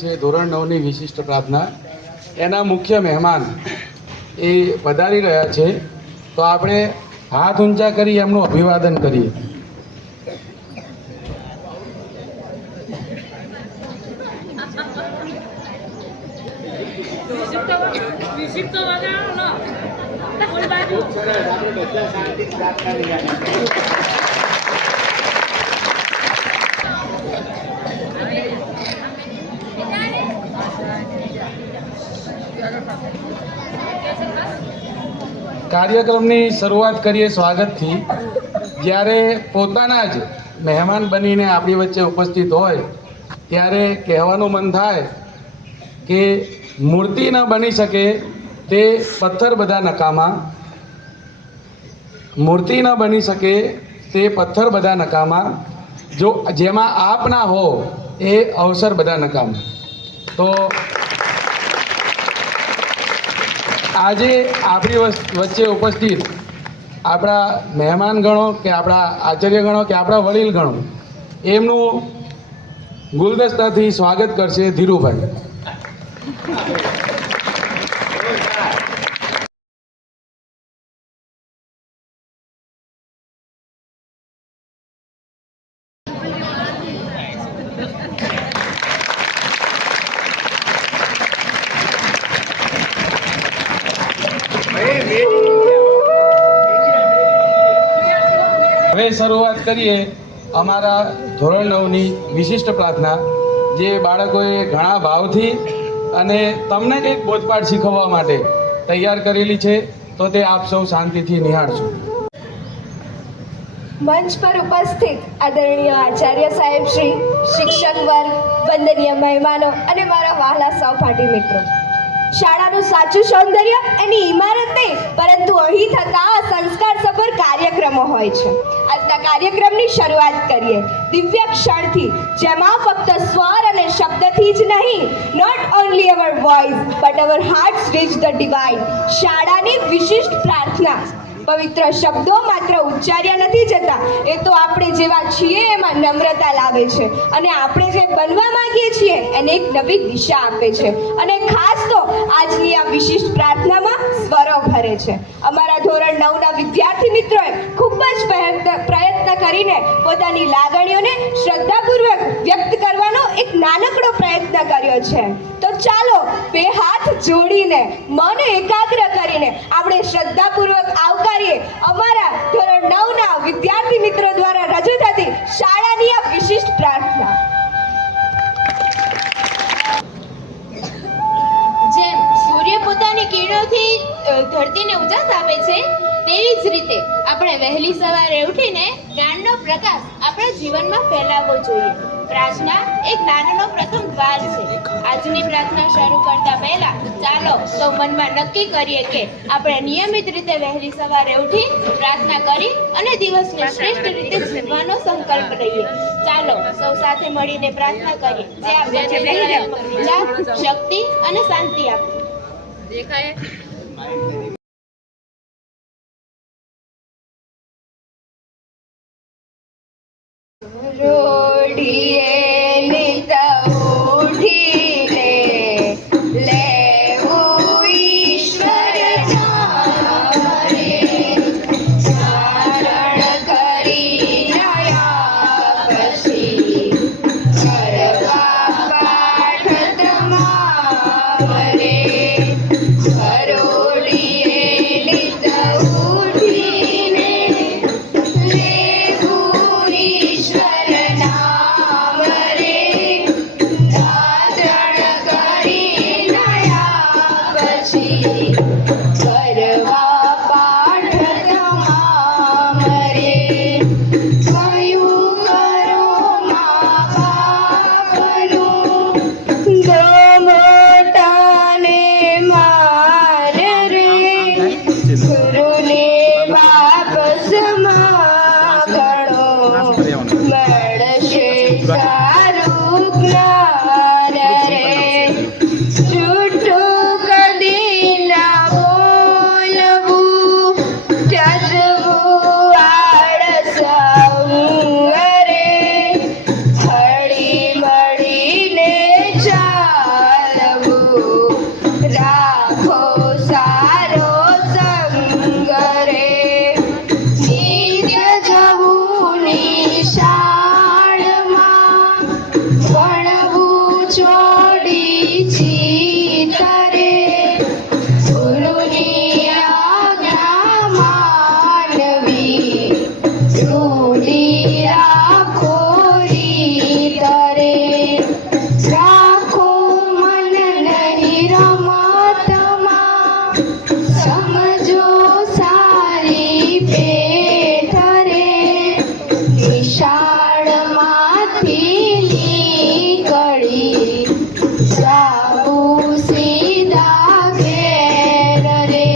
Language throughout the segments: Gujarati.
છે ધોરણ 9ની વિશિષ્ટ પ્રાર્થના એના મુખ્ય મહેમાન એ પધારી રહ્યા છે, તો આપણે હાથ ઊંચા કરી એમનું અભિવાદન કરીએ. કાર્યક્રમની શરૂઆત કરીએ સ્વાગતથી. જ્યારે પોતાના જ મહેમાન બનીને આપણી વચ્ચે ઉપસ્થિત હોય ત્યારે કહેવાનું મન થાય કે મૂર્તિ ન બની શકે તે પથ્થર બધા નકામા, મૂર્તિ ન બની શકે તે પથ્થર બધા નકામા, જો જેમાં આપ ના હો એ અવસર બધા નકામા. તો આજે આપણી વચ્ચે ઉપસ્થિત આપણા મહેમાન ગણો કે આપણા આચાર્ય ગણો કે આપણા વડીલ ગણો, એમનું ગુલદસ્તાથી સ્વાગત કરશે ધીરુભાઈ. હવે શરૂઆત કરીએ અમારા ધોરણ 9ની વિશિષ્ટ પ્રાર્થના, જે બાળકોએ ઘણા ભાવથી અને તમને કંઈક બોધપાઠ શીખવવા માટે તૈયાર કરેલી છે, તો તે આપ સૌ શાંતિથી નિહાળશો. મંચ પર ઉપસ્થિત આદરણીય આચાર્ય સાહેબ શ્રી, શિક્ષક વર્ગ, વંદનીય મહેમાનો અને મારા વહાલા સહપાઠી મિત્રો, શાળાનું સાચું સૌંદર્ય એની ઇમારત નહીં પરંતુ અહીં થતા સંસ્કારસભર કાર્યક્રમો હોય છે. આજના કાર્યક્રમની શરૂઆત કરીએ દિવ્ય ક્ષણથી, જેમાં ફક્ત સ્વર અને શબ્દથી જ નહીં, not only our voice but our hearts reach the divine. શાળાની વિશિષ્ટ પ્રાર્થના. પવિત્ર શબ્દો માત્ર ઉચ્ચાર્યા નથી જતા, એ તો આપણે જેવા છીએ એમાં નમ્રતા લાવે છે અને આપણે જે બનવા માંગીએ છીએ એને એક નવી દિશા આપે છે. અને ખાસ તો આજની આ વિશિષ્ટ પ્રાર્થનામાં સ્વરો ભરે છે. અમારા ધોરણ 9ના વિદ્યાર્થી મિત્રોએ ખૂબ જ પ્રયત્ન કરીને પોતાની લાગણીઓને શ્રદ્ધાપૂર્વક વ્યક્ત કરવાનો એક નાનકડો પ્રયત્ન કર્યો છે. તો ચાલો બે હાથ જોડીને, મન એકાગ્ર કરીને આપણે શ્રદ્ધાપૂર્વક આવકારીએ અમારા ધોરણ 9ના વિદ્યાર્થી મિત્રો દ્વારા રજૂ થતી શાળાની આ વિશિષ્ટ પ્રાર્થના. જેમ સૂર્ય પોતાની કિરણોથી ધરતીને ઉજાસ આપે છે, તેવી જ રીતે આપણે વહેલી સવારે ઉઠીને જ્ઞાનનો પ્રકાશ આપણા જીવનમાં ફેલાવવો જોઈએ. પ્રાર્થના એક જ્ઞાનનો પ્રથમ દ્વાર છે. આજની પ્રાર્થના શરૂ કરતા પહેલા ચાલો સૌ મનમાં નક્કી કરીએ કે આપણે નિયમિત રીતે વહેલી સવારે ઉઠી પ્રાર્થના કરી અને દિવસને શ્રેષ્ઠ રીતે જીવવાનો સંકલ્પ લઈએ. ચાલો સૌ સાથે મળીને પ્રાર્થના કરીએ, જે આપણને શક્તિ અને શાંતિ આપે. દેખાય રોડીએ નિત ઉઠીને લેવું ઈશ્વર નામે, સ્મરણ કરી નયા પછી કરવા પાઠ તમારે. રોડીએ ચોડી ચિતરે ગુરુની આજ્ઞા માનવી રૂઢી રાખો રીતરે રાખો મન નહીં રમતમાં સમજો સારી પેઠ રે નિશાળમાંથી નીકળી જાઉ સીધા ઘેર રે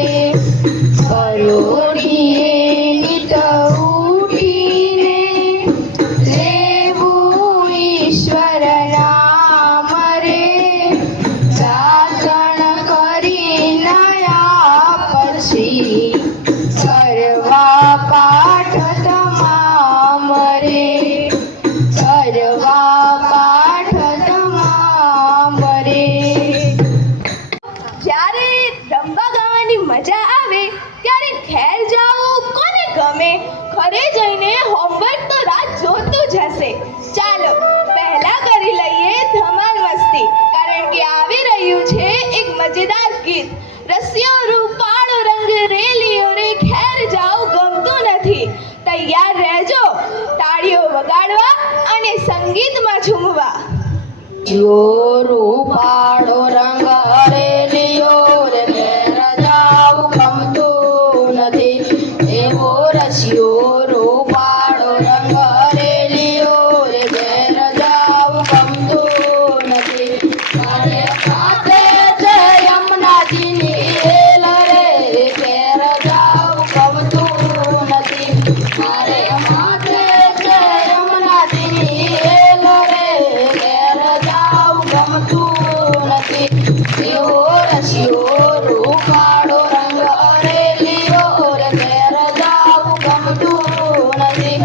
પરોઢીએ નિત ઉઠીને લેવું ઈશ્વર નામ રે જાગરણ કરી નયા પછી કરવા પાઠ તમામ રે કરવા પાઠ તમામ રે જ્યારે રમવા ગાવાની મજા આવે ત્યારે ઘેર જાવું કોને ગમે ઘરે જઈને હોમવર્ક તો રાત જોતું જ હશે ચાલો પહેલા કરી લઈએ ધમાલ મસ્તી કારણ કે આવી રહ્યું છે એક મજેદાર ગીત રસિયો રૂપાળો રંગ રેલીઓ રે ઘેર જાવું ગમતું નથી તૈયાર રહેજો તાળીઓ વગાડવા અને સંગીતમાં ઝૂમવા જો રૂપાળો રંગ હરેલિયો રે ઘેર જાવું ગમતું નથી એવો રસિયો રૂપાળો રંગ હરેલિયો રે ઘેર જાવું ગમતું નથી મારે સાથે છે યમુનાજીની હેલ રે ઘેર જાવું ગમતું નથી મારે માથે છે યમુનાજીની હેલ રે ઘેર જાવું ગમતું નથી એવો રસિયો રૂપાળો રંગ હરેલિયો રે ઘેર જાવું ગમતું નથી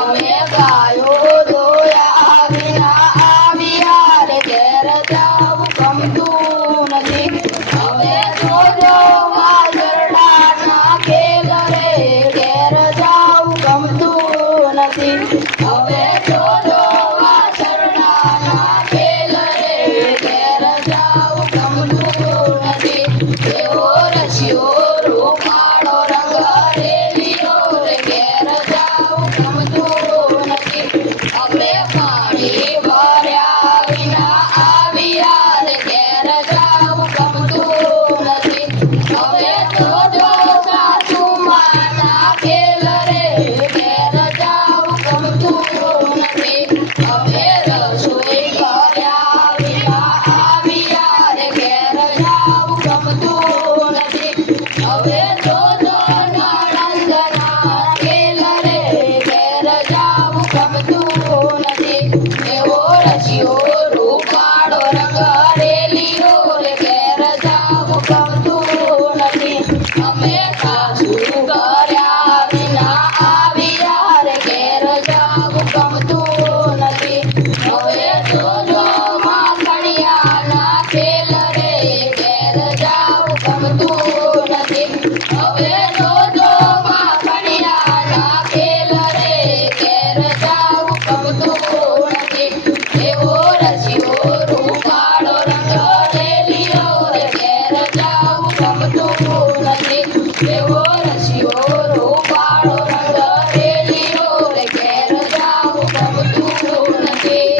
અમે ગાયો દોયા વિના આવ્યા રે ઘેર જાવું ગમતું નથી હવે જોજો વાજરડાના ખેલ રે ઘેર જાવું ગમતું નથી હવે જોજો વાજરડાના ખેલ રે ઘેર જાવું ગમતું નથી એવો રસિયો રૂપાળો રંગ હરેલિયો રે ઘેર જાવું ગમતું નથી અમે પાણી ભર્યા વિના આવ્યા રે ઘેર જાવું ગમતું નથી હવે જોજો સાસુ માના ખેલ રે ઘેર જાવું ગમતું નથી હવે રસોઈ કર્યા વિના આવ્યા રે ઘેર જાવું ગમતું નથી હવે જોજો નણંદના ખેલ રે ઘેર જાવું ગમતું નથી એવો રસિયો રૂપાળો રંગ હરેલિયો રે ઘેર જાવું ગમતું નથી અમે સાસુ કર્યા વિના આવ્યા રે ઘેર જાવું ગમતું નથી હવે જોજો માખણિયાના ખેલ રે ઘેર જાવું ગમતું નથી હવે જોજો માખણિયાના ખેલ રે ઘેર જાવું ગમતું નથી એવો રસિયો રૂપાળો રંગ હરેલિયો રે ઘેર જાવું ગમતું નથી એવો રસિયો રૂપાળો રંગ હરેલિયો રે ઘેર જાવું ગમતું નથી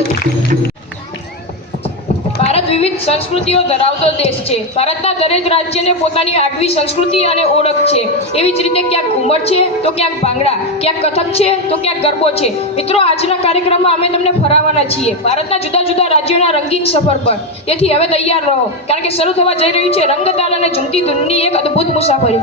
ભારત વિવિધ સંસ્કૃતિઓ ધરાવતો દેશ છે. ભારતના દરેક રાજ્યને પોતાની આગવી સંસ્કૃતિ અને ઓળખ છે. એવી જ રીતે ક્યાંક ઘુમર છે તો ક્યાંક ભાંગડા, ક્યાંક કથક છે તો ક્યાંક ગરબો છે. મિત્રો, આજના કાર્યક્રમમાં અમે તમને ફરાવવાના છીએ ભારતના જુદા જુદા રાજ્યોના રંગીન સફર પર. તેથી હવે તૈયાર રહો, કારણ કે શરૂ થવા જઈ રહ્યું છે રંગતાલ અને ઝૂમતી ધૂનની એક અદ્ભુત મુસાફરી.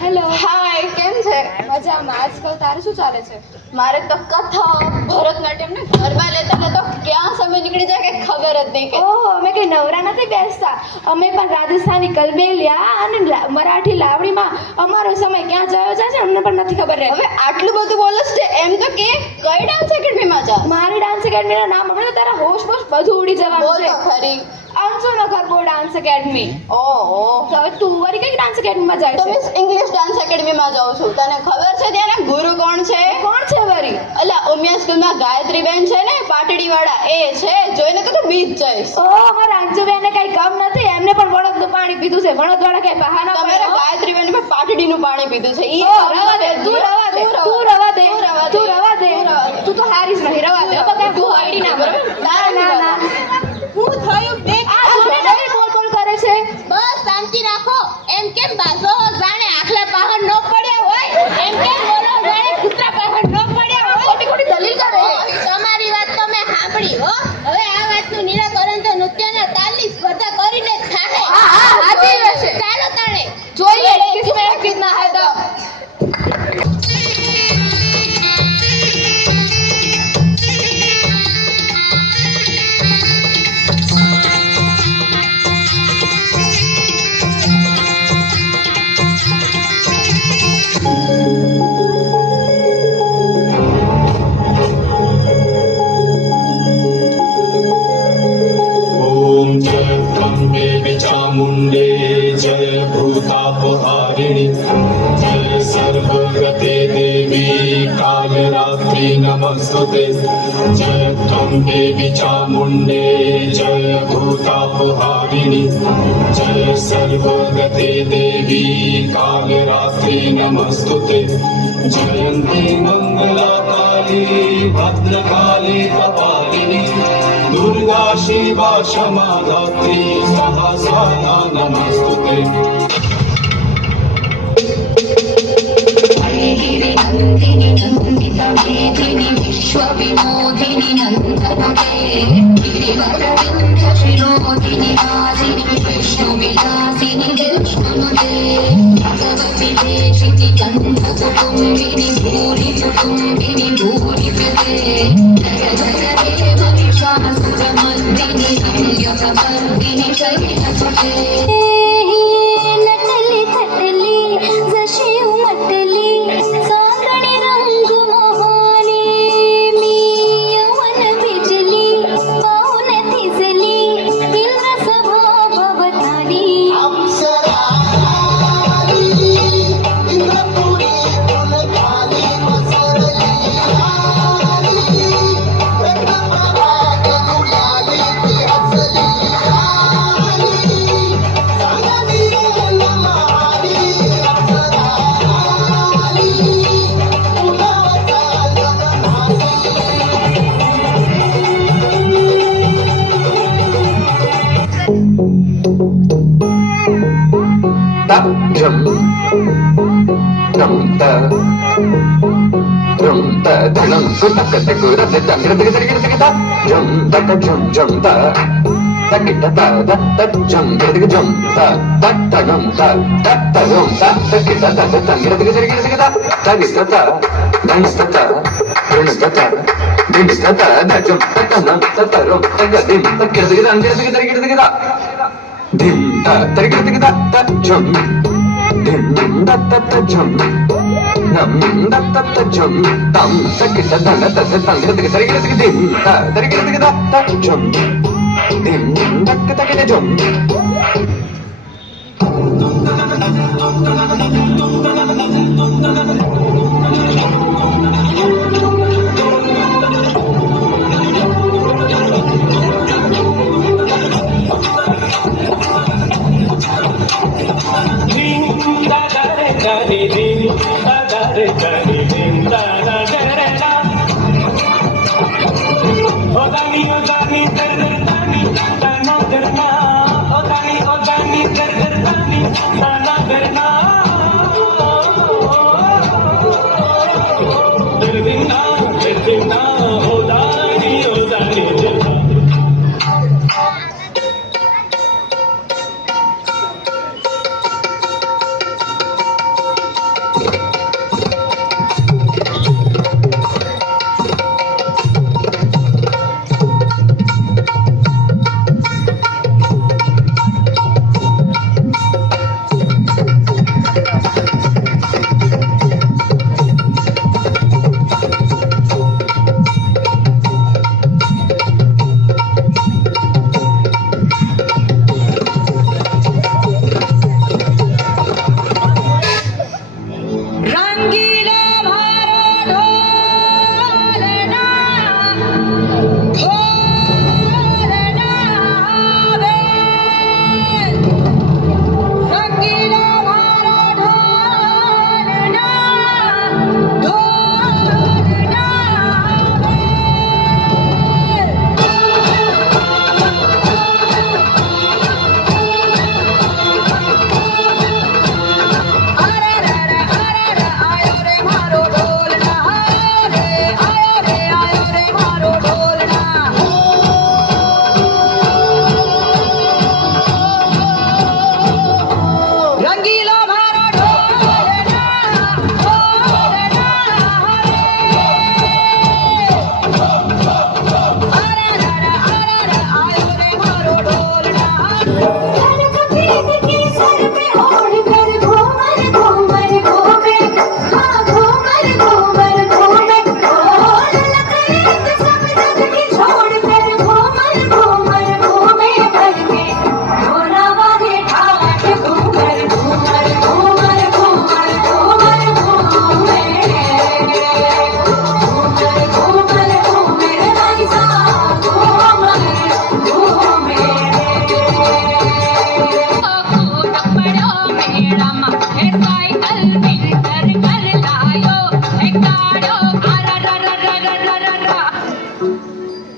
હેલો હાય, કેમ છે? મજામાં. આજકાલ તારે શું ચાલે છે? મારે તો કથા, ભરતનાટ્યમ ને ગરબા લેતા તો ક્યાં સમય નીકળી જાય કે ખબર જ નહીં કે. ઓહ, અમે કઈ નવરા નથી બેસતા. અમે પણ રાજસ્થાની કલબેલિયા અને મરાઠી લાવણીમાં અમારો સમય ક્યાં જયો જાય છે અમને પણ નથી ખબર હવે રહેતી. આટલું બધું બોલો છે એમ તો કે કઈ ડાન્સ એકેડમીમાં જા? મારી ડાન્સ એકેડમીના નામ હમણાં તો તારા હોશ બોશ બધું ઉડી બોલ જવાનું તો છે. ખરી. અંશુનગર બોર્ડ ડાન્સ એકેડમી. ઓહો તો હવે તું વળી કઈ ડાન્સ એકેડમીમાં જાય તો છે? મિસ ઇંગ્લિશ ડાન્સ એકેડમીમાં જાઉં છું. તને ખબર છે ત્યાંના ગુરુ કોણ છે? કોણ છે વળી? અલા ઉમિયા સ્કૂલમાં ગાયત્રી બેન છે ને પાટડી વાળા, એ છે. જોઈને તો તું બીજ જઈશ. ઓ અમારા અંજુબેને કઈ કમ નથી, એમને પણ વણોદનું પાણી પીધું છે. વણોદવાળા કઈ બહાના તમારે પાડે? ગાયત્રી બેન પણ પાટડીનું પાણી પીધું છે. ઈ ઓ, રવા દે, તું રવા દે, તું રવા દે, તું રવા દે. તું તો હારી જ નહીં, રવા દે. હવે કાંઈ તું ફોડી ના બરાબર? ના ના ના. હું થયું બે આ જોડે નહીં બોલ બોલ કરે છે. બસ શાંતિ રાખો. એમ કેમ બાજો જાણે આખલા પહાડ ન પડ્યા હોય, એમ કેમ બોલો જાણે કૂતરા પહાડ ન પડ્યા હોય. ખોટી ખોટી દલીલ કરે. તમારી વાત તો મેં સાંભળી હો. હવે આ વાતનું નિરાકરણ તો નૃત્યના તાલની સ્પર્ધા કરીને જ થાશે. હા હા હાજી રહેશે. ચાલો તાણે જોઈએ કિસમે કિતના હે દમ. ॐ जय अम्बे विचामुण्डे जय भूतापहारिणि जय सर्वगते देवी कालरात्रि नमस्तुते जय अम्बे विचामुण्डे जय भूतापहारिणि जय सर्वगते देवी कालरात्रि नमस्तुते जयन्ती मङ्गलाकाली भद्रकाली कपालिनी दुर्गा शिवा क्षमा धात्री सहस्रा नमस्तुते नन्दिनि नन्दितमेदिनि विश्वविनोदिनि नन्दनुते गिरिवरविन्ध्यशिरोदिनि वासिनि विष्णुविलासिनि विष्णुनुते भगवति देशिति गन्धकुटुम्बिनि भूरि कुटुम्बिनि भूरिकृते जय जय देव विशासुरमर्दिनि संयमवर्दिनि शैलसुते नटली थटली जशी उमटली सागणी रंग मोहनी मी यवन बिजली पाऊन थिजली इंद्र सभा भवतारी drum drum da drum da drum kutak kutak kutak kutak kutak kutak drum da drum drum da da da da da da drum kutak drum da da da drum da da da drum da da da da da kutak kutak kutak da da da dance da da dance da da dance da da da drum da da da da da drum da da dim da kutak kutak kutak da dim da kutak kutak da drum dim da da da drum nam da da da drum tam da da da da da da da dim da da da drum dim da da da drum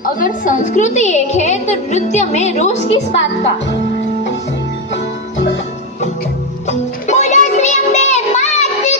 अगर संस्कृति एक है तो नृत्य में रोष किस बात का? बोलो श्री अम्बे मात की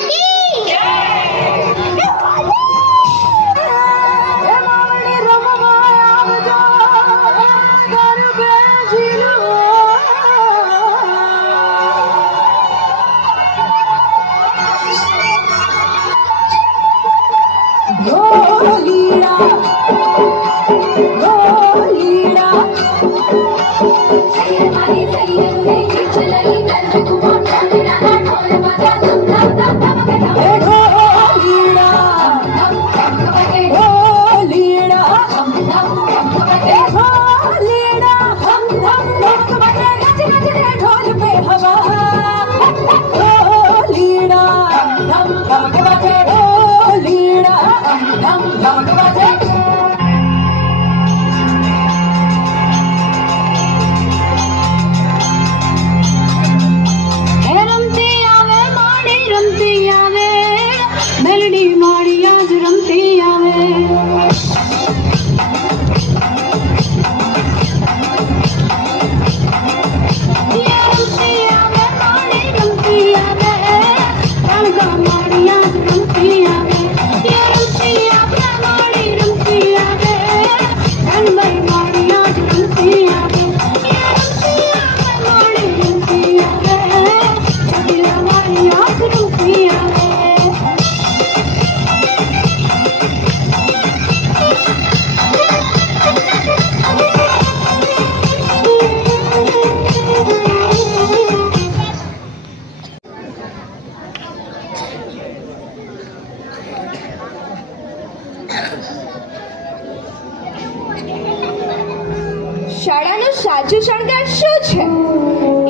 શાળાનું સાચું શણગાર શું છે?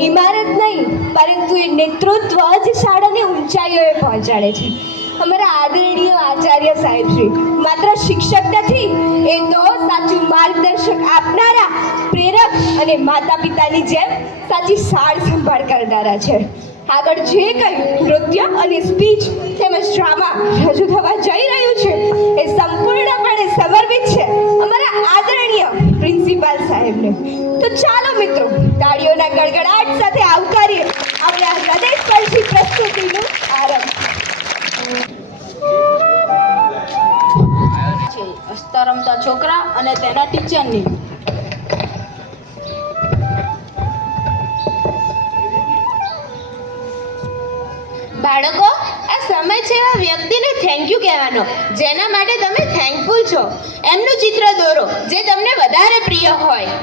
ઇમારત નહીં, પરંતુ એ નેતૃત્વ જ શાળાની ઊંચાઈઓએ પહોંચાડે છે. અમારા આદરણીય આચાર્ય સાહેબ શ્રી માત્ર શિક્ષક નથી, એ તો સાચું માર્ગદર્શન આપનારા, પ્રેરક અને માતા પિતાની જેમ સાચી સાર સંભાળ કરનારા છે. આગળ જે કંઈ નૃત્ય અને સ્પીચ તેમજ ડ્રામા રજૂ થવા જઈ રહ્યું છે એ સંપૂર્ણપણે સમર્પિત છે અમારા આદરણીય પ્રિન્સિપાલ સાહેબને. તો ચાલો મિત્રો, તાળીઓના ગડગડાટ સાથે આવકારીએ આપણા હૃદયસ્પર્શી પ્રસ્તુતિનું આરંભ. હસતા રમતા છોકરા અને તેના ટીચરની. બાળકો, આ સમય છે એવા વ્યક્તિને થેન્ક યુ કહેવાનો જેના માટે તમે થેન્કફુલ છો. એમનું ચિત્ર દોરો જે તમને વધારે પ્રિય હોય.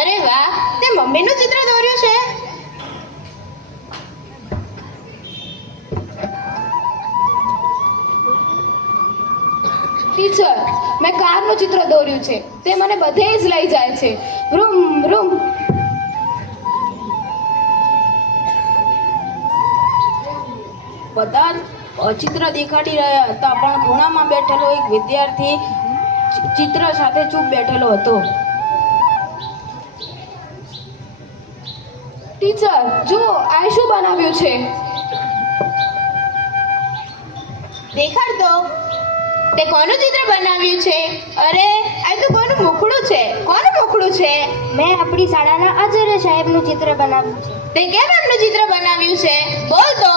અરે વાહ, તે મમ્મીનું ચિત્ર દોર્યું છે. ટીચર, મેં કારનું ચિત્ર દોર્યું છે. તે મને બધે જ લઈ જાય છે. Room room. બધા જ અચિત્ર દેખાડી રહ્યા હતા, પણ ખૂણામાં બેઠેલો એક વિદ્યાર્થી ચિત્ર સાથે ચૂપ બેઠેલો હતો. ટીચર, જુઓ આ શું બનાવ્યું છે. દેખાડ દો. તે કોનું ચિત્ર બનાવ્યું છે? અરે, આ તો કોનું મુખડું છે. કોનું મુખડું છે? મેં આપણી શાળાના આચાર્ય સાહેબનું ચિત્ર બનાવ્યું છે. તે કેમ એમનું ચિત્ર બનાવ્યું છે? બોલ તો.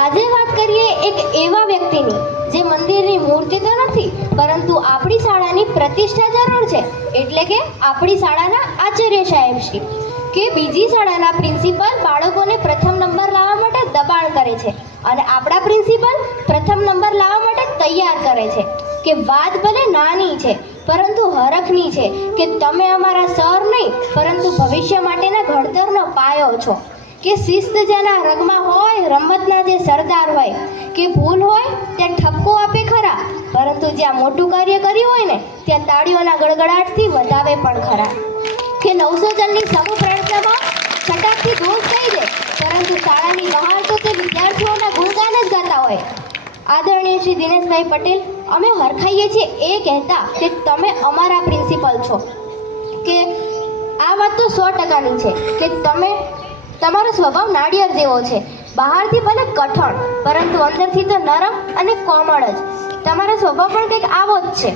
આજે વાત કરીએ એક એવા વ્યક્તિની જે મંદિરની મૂર્તિ તો નથી, પરંતુ આપણી શાળાની પ્રતિષ્ઠા જરૂર છે. એટલે કે આપણી શાળાના આચાર્ય સાહેબ શ્રી, કે બીજી શાળાના પ્રિન્સિપલ બાળકોને પ્રથમ નંબર લાવવા માટે દબાણ કરે છે અને આપણા પ્રિન્સિપલ પ્રથમ નંબર લાવવા માટે તૈયાર કરે છે. કે વાત ભલે નાની છે, પરંતુ હરખની છે કે તમે અમારા સર નહીં, પરંતુ ભવિષ્ય માટેના ઘડતરનો પાયો છો. કે શિસ્ત જેના રગમાં હોય, રમતના જે સરદાર હોય, કે ભૂલ હોય ત્યાં ઠપકો આપે ખરા, પરંતુ જ્યાં મોટું કાર્ય કર્યું હોય ને ત્યાં તાળીઓના ગડગડાટથી વધાવે પણ ખરા. કે 900 જણની સમૂહ પ્રાર્થનામાં ફટાકથી દોષ થઈ છે, પરંતુ શાળાની બહાર તો તે વિદ્યાર્થીઓના ગુણગાન જ ગાતા હોય. આદરણીય શ્રી દિનેશભાઈ પટેલ, અમે હરખાઈએ છીએ એ કહેતા કે તમે અમારા પ્રિન્સિપલ છો. કે આ વાત તો 100%ની છે કે તમારો સ્વભાવ નાળિયેર જેવો છે. બહારથી ભલે કઠણ, પરંતુ અંદરથી તો નરમ અને કોમળ જ. તમારો સ્વભાવ પણ કંઈક આવો જ છે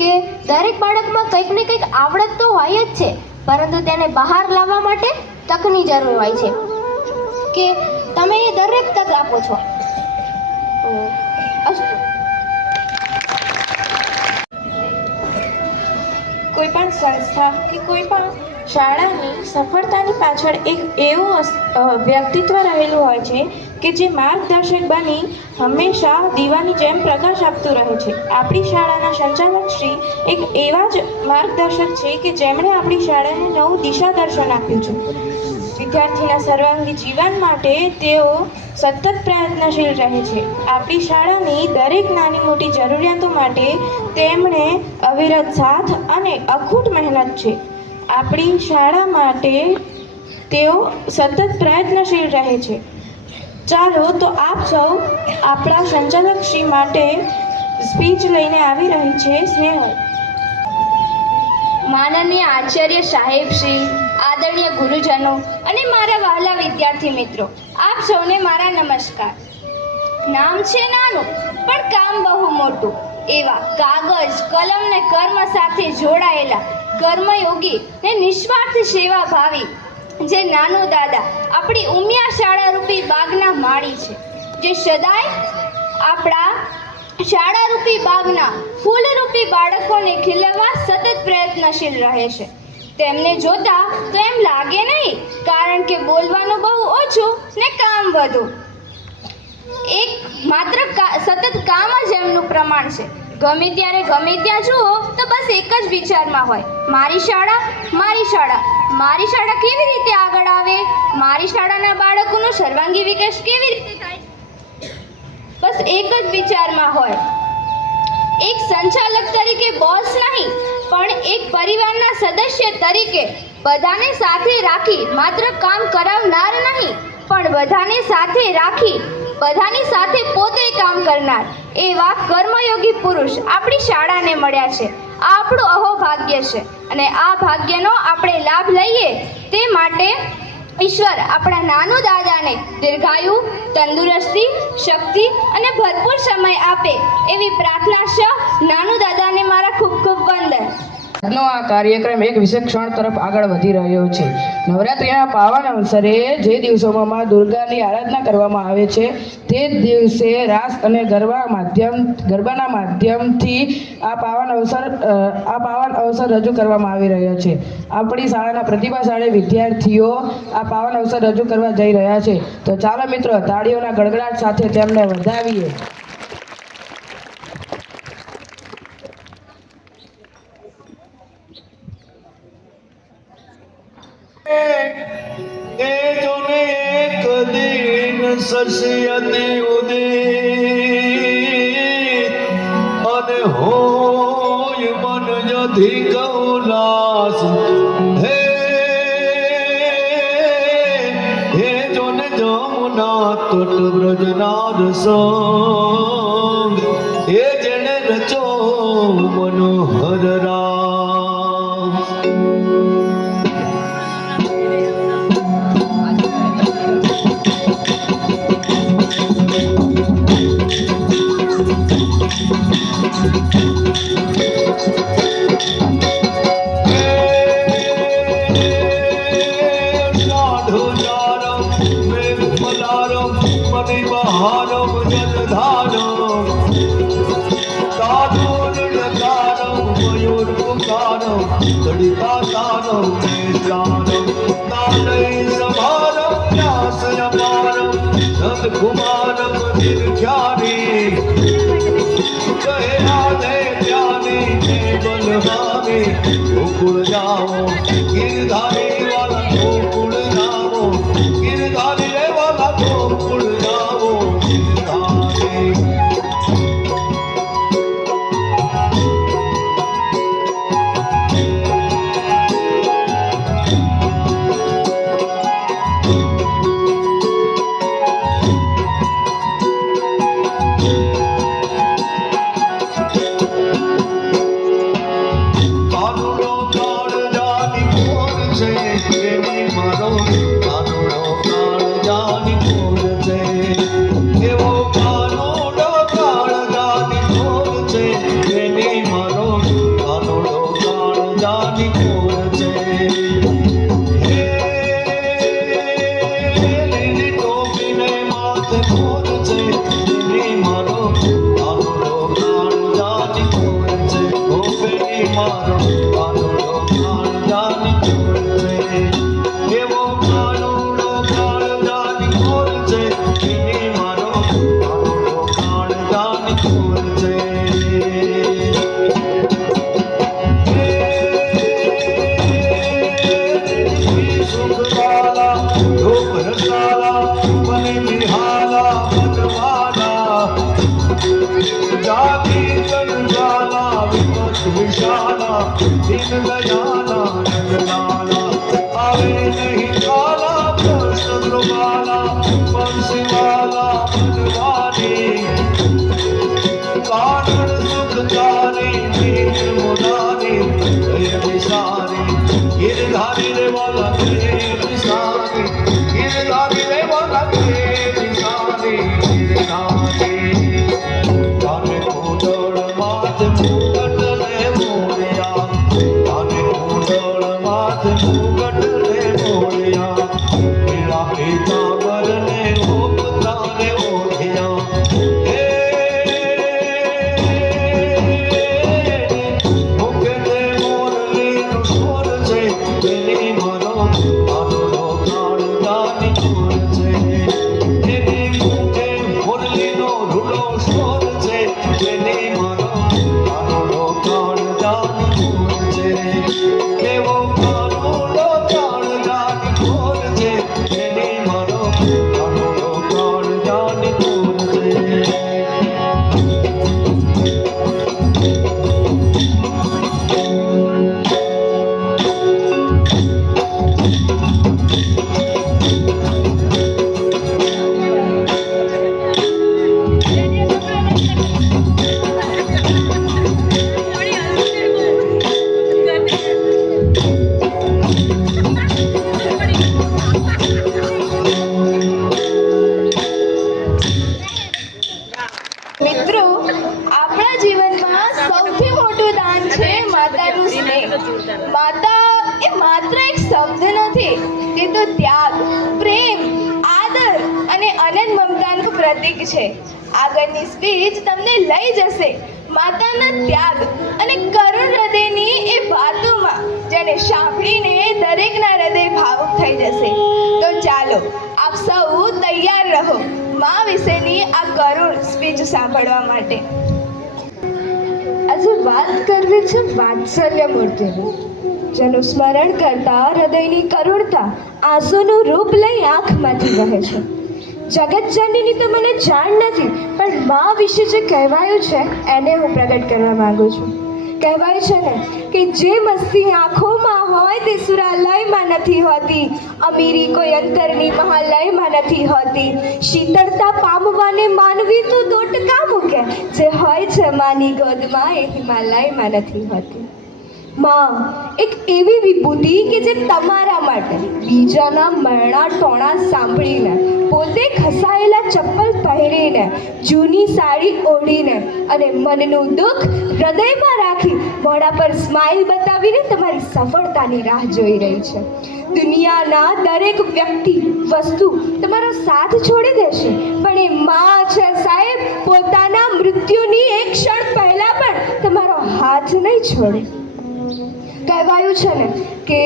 કે દરેક બાળકમાં કંઈક ને કંઈક આવડત તો હોય જ છે, પરંતુ તેને બહાર લાવવા માટે તકની જરૂર હોય છે. કે તમે એ દરેક તક આપો છો. અસ્તુ. કોઈ પણ સંસ્થા કે કોઈ પણ શાળાની સફળતાની પાછળ એક એવું વ્યક્તિત્વ રહેલું હોય છે કે જે માર્ગદર્શક બની હંમેશા દીવાની જેમ પ્રકાશ આપતું રહે છે. આપણી શાળાના સંચાલક શ્રી એક એવા જ માર્ગદર્શક છે કે જેમણે આપણી શાળાને નવું દિશા દર્શન આપ્યું છે. વિદ્યાર્થીના સર્વાંગી જીવન માટે તેઓ સતત પ્રયત્નશીલ રહે છે. આપણી શાળાની દરેક નાની મોટી જરૂરિયાતો માટે તેમણે અવિરત સાથ અને અખૂટ મહેનત છે. આપણી શાળા માટે તેઓ સતત પ્રયત્નશીલ રહે છે. ચાલો તો આપ સૌ આપણા સંચાલક શ્રી માટે સ્પીચ લઈને આવી રહી છે સ્નેહલ. માનનીય આચાર્ય સાહેબ શ્રી, આદરણીય ગુરુજનો અને મારા વહાલા વિદ્યાર્થી મિત્રો, આપ સૌને મારા નમસ્કાર. નામ છે નાનું પણ કામ બહુ મોટું એવા કાગજ, કલમ ને કર્મ સાથે જોડાયેલા કર્મયોગી ને નિસ્વાર્થ સેવા ભાવી જે નાનો દાદા આપણી ઉમિયા શાળા રૂપી બાગના માળી છે, જે સદાય આપણા શાળા રૂપી બાગના ફૂલરૂપી બાળકોને ખીલવવા સતત પ્રયત્નશીલ રહે છે. તેમને જોતા તો એમ લાગે નહીં, કારણ કે બોલવાનું બહુ ઓછું ને કામ વધુ. એક માત્ર સતત કામ જ એમનું પ્રમાણ છે. ગમે ત્યારે ગમે ત્યાં જુઓ તો બસ એક જ વિચારમાં હોય, મારી શાળા, મારી શાળા, મારી શાળા કેવી રીતે આગળ આવે, મારી શાળાના બાળકોનો સર્વાંગી વિકાસ કેવી રીતે થાય, બસ એક જ વિચારમાં હોય. એક સંચાલક તરીકે બોસ નહીં, પણ એક પરિવારના સદસ્ય તરીકે બધાને સાથે રાખી માત્ર કામ કરાવનાર નહીં, પણ બધાને સાથે રાખી બધાની સાથે પોતે કામ કરનાર એવા કર્મયોગી પુરુષ આપણી શાળાને મળ્યા છે. આ આપણું અહોભાગ્ય છે અને આ ભાગ્યનો આપણે લાભ લઈએ તે માટે ઈશ્વર આપણા નાનુ દાદાને દીર્ઘાયુ, તંદુરસ્તી, શક્તિ અને ભરપૂર સમય આપે એવી પ્રાર્થના છે. નાનુ દાદાને મારા ખૂબ ખૂબ વંદન. આજનો આ કાર્યક્રમ એક વિશેષ ક્ષણ તરફ આગળ વધી રહ્યો છે. નવરાત્રિના પાવન અવસરે જે દિવસોમાં મા દુર્ગાની આરાધના કરવામાં આવે છે તે જ દિવસે રાસ અને ગરબાના માધ્યમથી આ પાવન અવસર રજૂ કરવામાં આવી રહ્યો છે. આપણી શાળાના પ્રતિભાશાળી વિદ્યાર્થીઓ આ પાવન અવસર રજૂ કરવા જઈ રહ્યા છે. તો ચાલો મિત્રો, તાળીઓના ગડગડાટ સાથે તેમને વધાવીએ. સરસ્વતી ઉદિત અને હોય મન જથી કૌલાસ હે હે જોને જમુના તટ બ્રજનાદ સંગ હે જેને રચો મનોહર રામ. कुमारम निर्ख्यानी कहे आधे ज्ञानी बलवानी गोकुल जाओ गिरधारी वाला गोकुल जाओ गिरधारी वाला गोकुल जाओ गिरधारी. विशाला दीन दयाला रंगलाला आवे नहीं काला कृष्ण कृपाला बंसीवाला मनवानी कारण सुखकारी नीर मुरारी दया विसारी गिरधारी रे वाला विसारी गिरधारी रे वाला विसारी गिरधारी जाने कुंडल मात मुकुट रे मोरिया जाने कुंडल मात मुकुट रे मोरिया मेरा पीतांबर ने उपता रे ओढ़िया हे मुकुट मोरली नु छोर छे तेरी मरो आनो काळ दानी छोर छे तेरी मुकुटे मोरली नो रूडो छोर छे तेरी मरो आनो काळ दानी छोर छे केवो काळो काळ दानी छोर छे तेरी मरो आनो काळ दानी छोर छे મિત્રો, આપણા જીવનમાં સૌથી મોટું દાન છે માતાનું સ્નેહ. માતા એ માત્ર એક શબ્દ નથી, તે તો ત્યાગ, પ્રેમ, આદર અને અનંત મમતાનું પ્રતીક છે. આગળની સ્પીચ તમને લઈ જશે માતાના ત્યાગ અને કરુણ હૃદયની એ વાતોમાં, જેને સાંભળીને દરેકના હૃદય ભાવુક થઈ જશે. તો ચાલો આપ સૌ તૈયાર રહો મા વિશેની આ કરુણ સ્પીચ સાંભળવા માટે. આજે વાત કરવી છે વાત્સલ્ય મૂર્તિની, જેનું સ્મરણ કરતા હૃદયની કરુણતા આંસુનું રૂપ લઈ આંખમાંથી વહે છે. જગતજનની તો મને જાણ નથી, પણ મા વિશે જે કહેવાયું છે એને હું પ્રગટ કરવા માંગુ છું. કહેવાય છે ને કે જે મસ્તી આંખોમાં હોય તે સુરાલયમાં નથી હોતી, અમીરી કોઈ અંતરની મહાલયમાં નથી હોતી, શીતળતા પામવાને માનવી તો દોટકા મૂકે, જે હોય છે માની ગોદમાં એ હિમાલયમાં નથી હોતી. માં એક એવી વિભૂતિ કે જે તમારા માટે બીજાના મરણા ટોણા સાંભળીને, પોતે ખસાયેલા ચપ્પલ પહેરીને, જૂની સાડી ઓઢીને અને મનનું દુઃખ હૃદયમાં રાખી મોઢા પર સ્માઇલ બતાવીને તમારી સફળતાની રાહ જોઈ રહી છે. દુનિયાના દરેક વ્યક્તિ, વસ્તુ તમારો સાથ છોડી દેશે, પણ એ માં છે સાહેબ, પોતાના મૃત્યુની એક ક્ષણ પહેલા પણ તમારો હાથ નહીં છોડે. કહેવાયું છે ને કે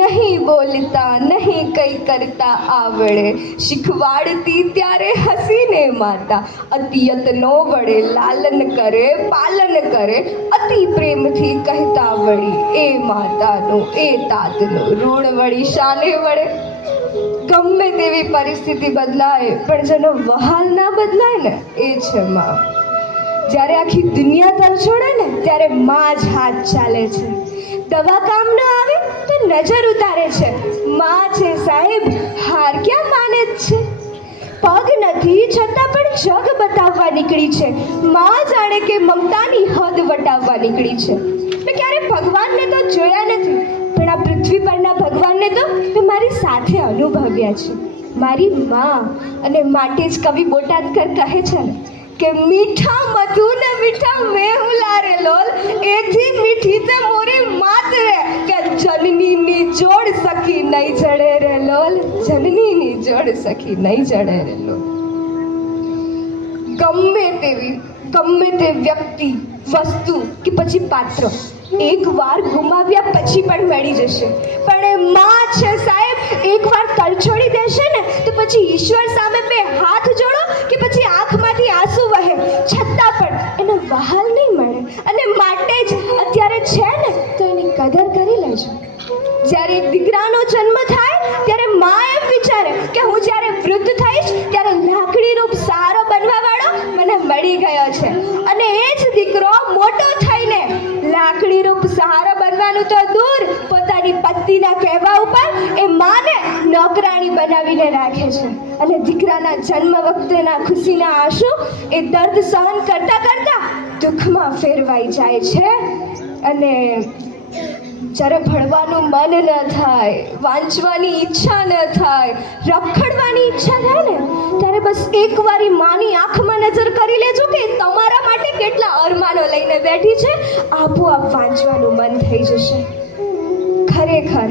નહીં બોલતા નહીં કંઈ કરતા આવડે, શીખવાડતી ત્યારે હસીને માતા, અતિયત નો વડે લાલન કરે પાલન કરે, અતિ પ્રેમથી કહેતા વળી એ માતાનું એ તાતનું ઋણ વળી શાને વડે. ગમે તેવી પરિસ્થિતિ બદલાય પણ જેનો વહાલ ના બદલાય ને એ છે માં. જ્યારે આખી દુનિયા તરછોડે ને ત્યારે માં જ હાથ ચાલે છે. દવા કામ ન આવે તો નજર ઉતારે છે. માં છે સાહેબ, હાર ક્યાં માને જ છે. પગ નથી છતાં પણ જગ બતાવવા નીકળી છે. માં જાણે કે મમતાની હદ વટાવવા નીકળી છે. મેં ક્યારે ભગવાનને તો જોયા નથી, પણ આ પૃથ્વી પરના ભગવાનને તો મેં મારી સાથે અનુભવ્યા છે. મારી માં, અને માટે જ કવિ બોટાદકર કહે છે ને કે મીઠા મધુ ને મીઠા મેહું લારે લોલ, એથી મીઠી તે મોરી માત રે, કે જનની ની જોડ સખી નહીં જડે રે લોલ, જનની ની જોડ સખી નહીં જડે રે લોલ. ગમે તે વ્યક્તિ, વસ્તુ કે પછી પાત્ર એકવાર ગુમાવ્યા પછી પણ મળી જશે, પણ એ માં છે સાહેબ, એકવાર તરછોડી દેશે ને તો પછી ઈશ્વર સામે બે હાથ જોડો કે પછી આંખમાંથી આંસુ વહે, છતાં પણ એનો વહાલ નહીં મળે. અને માટે જ અત્યારે છે ને તો એની કદર કરી લેજો. જ્યારે એક દીકરાનો જન્મ થાય ત્યારે માં એમ વિચારે કે હું જ્યારે વૃદ્ધ થઈશ ત્યારે લાકડી રૂપ સારો બનવા વાળો મને મળી ગયો છે, અને એ જ દીકરો મોટો થઈને લાકડી રૂપ સહારો બનવાનું તો દૂર, પોતાની પત્નીના કહેવા ઉપર એ માને નોકરાણી બનાવીને રાખે છે અને દીકરાના જન્મ વખતેના ખુશીના આંસુ એ દર્દ સહન કરતા કરતા દુઃખમાં ફેરવાઈ જાય છે. અને જ્યારે ભણવાનું મન ન થાય, વાંચવાની ઈચ્છા ન થાય, રખડવાની ઈચ્છા થાય ને, ત્યારે બસ એકવાર ઈ માની આંખમાં નજર કરી લેજો કે તમારા માટે કેટલા અરમાનો લઈને બેઠી છે, આપોઆપ વાંચવાનું મન થઈ જશે. ખરેખર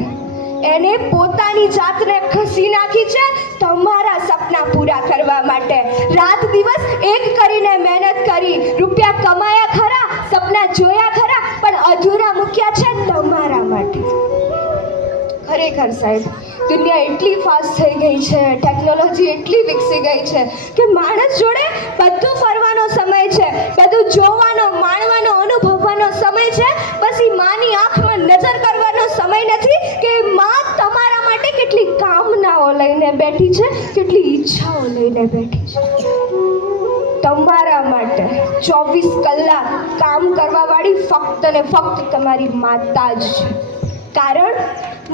એને પોતાની જાતને ખસી નાખી છે તમારા સપના પૂરા કરવા માટે. રાત દિવસ એક કરીને મહેનત કરી, રૂપિયા કમાયા ખરા, સપના જોયા ખરા, પણ અધૂરા મૂક્યા છે તમારા માટે. ખરેખર સાહેબ, દુનિયા એટલી ફાસ્ટ થઈ ગઈ છે, ટેકનોલોજી એટલી વિકસી ગઈ છે કે માણસ જોડે બધું ફરવાનો સમય છે, બધું જોવાનો, માણવાનો, અનુભવવાનો સમય છે, બસ એ માની આંખમાં નજર કરવાનો સમય નથી કે માં તમારા માટે કેટલી કામનાઓ લઈને બેઠી છે, કેટલી ઈચ્છાઓ લઈને બેઠી છે. તમારા માટે 24 કલાક કામ કરવા વાળી ફક્ત ને ફક્ત તમારી માતા જ છે. કારણ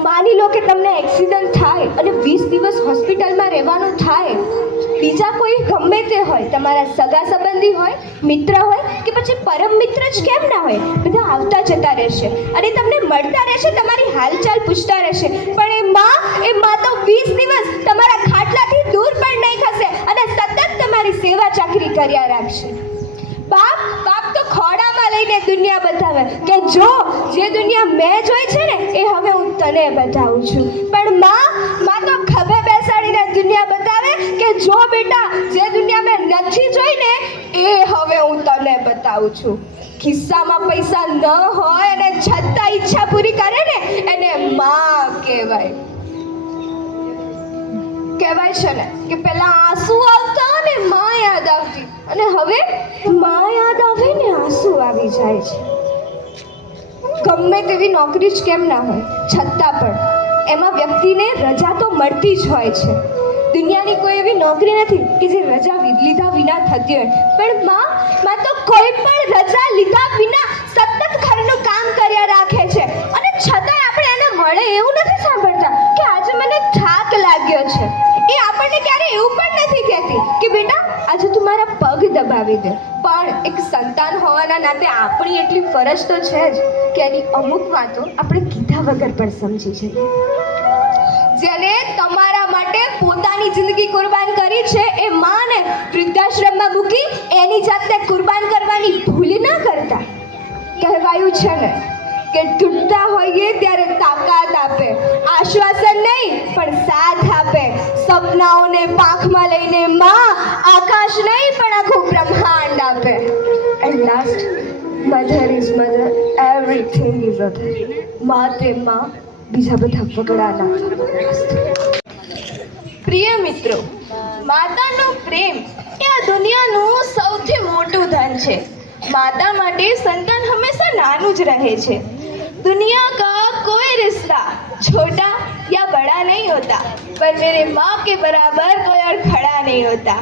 માની લો કે તમને એક્સિડન્ટ થાય અને 20 દિવસ હોસ્પિટલમાં રહેવાનું થાય, બીજા કોઈ ગમે તે હોય, તમારા સગા સંબંધી હોય, મિત્ર હોય કે પછી પરમ મિત્ર જ કેમ ના હોય, બધા આવતા જતા રહેશે અને તમને મળતા રહેશે, તમારી હાલચાલ પૂછતા રહેશે, પણ એ માં તો 20 દિવસ તમારા ખાટલાથી દૂર પણ નહીં ખસે અને સતત તમારી સેવા ચાકરી કર્યા રાખશે. બાપ તો ખોડામાં લઈને દુનિયા બતાવે કે જો જે દુનિયા મેં જોઈ છે ને એ હવે હું તને બતાવું છું, પણ માં તો ખભે બેસાડીને દુનિયા બતાવે કે જો બેટા જે દુનિયા મેં નથી જોઈ ને એ હવે હું તને બતાવું છું. ખિસ્સામાં પૈસા ન હોય અને છતાં ઈચ્છા પૂરી કરે ને એને માં કહેવાય છે ને કે પહેલા આંસુ આવતા ને માં યાદ આવતી અને હવે માં યાદ આવે ને આંસુ આવી જાય છે. ગમે તેવી નોકરી જ કેમ ના હોય, છતાં પણ એમાં વ્યક્તિને રજા તો મળતી જ હોય છે. દુનિયાની કોઈ એવી નોકરી નથી કે જે રજા લીધા વિના થતી હોય, પણ માં તો કોઈ પણ રજા લીધા વિના સતત ઘરનું કામ કર્યા રાખે છે અને છતાં આપણે એને મળે એવું નથી સાંભળતા કે આજે મને થાક લાગ્યો છે. એ આપણને ક્યારે એવું પણ નથી કહેતી કે બેટા આજે તું મારા પગ દબાવી દે, પણ એક સંતાન હોવાના નાતે આપણી એટલી ફરજ તો છે જ કે એની અમુક વાતો આપણે કીધા વગર પણ સમજી જઈએ. જેને તમારા માટે પોતાની જિંદગી કુરબાન કરી છે એ માને વૃદ્ધાશ્રમમાં મૂકી એની જાતને કુરબાન કરવાની ભૂલ ન કરતા. કહેવાયું છે ને કે તૂટતા હોઈએ ત્યારે તાકાત આપે, આશ્વાસન નહીં પણ સાથ આપે, સપનાઓને પાંખમાં લઈને માં આકાશ નહીં પણ આખું બ્રહ્માંડ આપે. And last, mother is mother, everything is અધર. માં તે માં, બીજા બધા વગડા ના. પ્રિય મિત્રો, માતાનો પ્રેમ એ આ દુનિયાનું સૌથી મોટું ધન છે. माता માટે संतान हमेशा नानू ज रहे छे. दुनिया का कोई रिश्ता छोटा या बड़ा नहीं होता, पर मेरे माँ के बराबर कोई और खड़ा नहीं होता.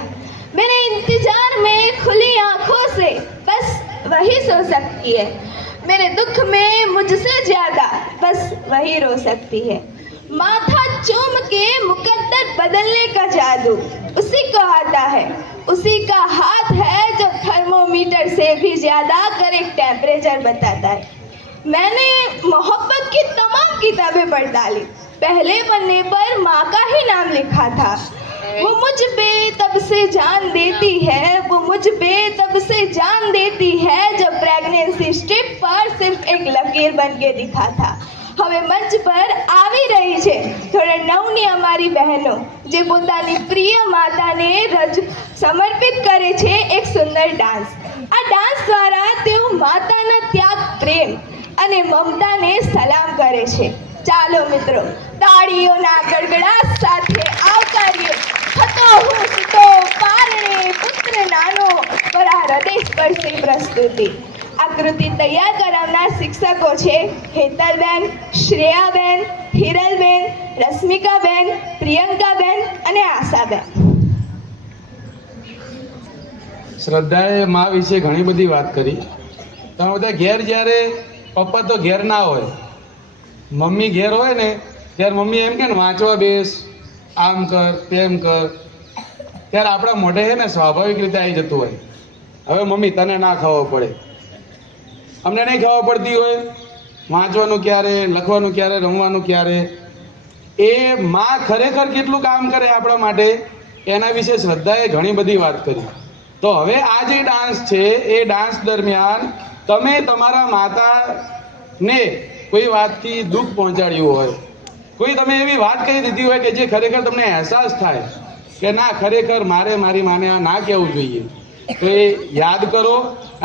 मेरे इंतजार में खुली आंखों से बस वही सो सकती है. मेरे दुख में मुझसे ज्यादा बस वही रो सकती है. माथा चूम के मुकद्दर बदलने का जादू उसी को आता है. उसी का हाथ है जो थर्मोमीटर से भी ज्यादा करेक्ट टेम्परेचर बताता है. मैंने मोहब्बत की तमाम किताबें पढ़ डाली. पहले पन्ने पर माँ का ही नाम लिखा था. वो मुझ पे तब से जान देती है, वो मुझ पे तब से जान देती है जब प्रेगनेंसी स्ट्रिप पर सिर्फ एक लकीर बन के दिखा था. હવે મંચ પર આવી રહી છે થોડા નવની અમારી બહેનો જે પોતાની પ્રિય માતાને સમર્પિત કરે છે એક સુંદર ડાન્સ. આ ડાન્સ દ્વારા તેઓ માતાના ત્યાગ, પ્રેમ અને મમતાને સલામ કરે છે. ચાલો મિત્રો, તાળીઓના ગડગડાટ સાથે આવકારીએ હતો હું સુતો પારણે પુત્ર નાનો પર આ હૃદયસ્પર્શી પ્રસ્તુતિ. આકૃતિ તૈયાર કરાવનાર શિક્ષકો છે હેતલબેન, શ્રેયાબેન, હિરલબેન, રશ્મિકાબેન, પ્રિયંકાબેન અને આશાબેન. શ્રદ્ધાએ મા વિશે ઘણી બધી વાત કરી. તમે બધા ઘેર જ્યારે પપ્પા તો ઘેર ના હોય, મમ્મી ઘેર હોય ને ત્યારે મમ્મી એમ કે ને વાંચવા બેસ, આમ કર તેમ કર, ત્યારે આપણા મોઢે છે ને સ્વાભાવિક રીતે આવી જતું હોય, હવે મમ્મી તને ના ખાવો પડે, અમને નહીં ખાવા પડતી હોય, વાંચવાનું ક્યારે, લખવાનું ક્યારે, રમવાનું ક્યારે. એ માં ખરેખર કેટલું કામ કરે આપણા માટે એના વિશે શ્રદ્ધાએ ઘણી બધી વાત કરી. તો હવે આ જે ડાન્સ છે એ ડાન્સ દરમિયાન તમે તમારા માતાને કોઈ વાતથી દુઃખ પહોંચાડ્યું હોય, કોઈ તમે એવી વાત કહી દીધી હોય કે જે ખરેખર તમને અહેસાસ થાય કે ના ખરેખર મારે મારી માને આ ના કહેવું જોઈએ, તો એ યાદ કરો.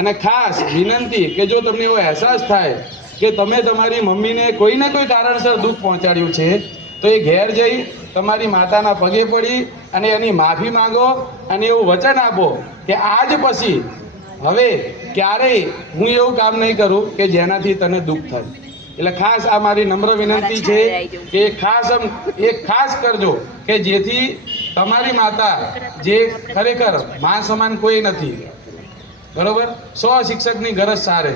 અને ખાસ વિનંતી કે જો તમને એવો અહેસાસ થાય કે તમે તમારી મમ્મીને કોઈ ને કોઈ કારણસર દુઃખ પહોંચાડ્યું છે તો એ ઘેર જઈ તમારી માતાના પગે પડી અને એની માફી માંગો અને એવું વચન આપો કે આજ પછી હવે ક્યારેય હું એવું કામ નહીં કરું કે જેનાથી તને દુઃખ થાય. એટલે ખાસ આ મારી નમ્ર વિનંતી છે કે ખાસ કરજો કે જેથી તમારી માતા જે ખરેખર મા સમાન કોઈ નથી, બરોબર, 100 શિક્ષકની ગરજ સારે,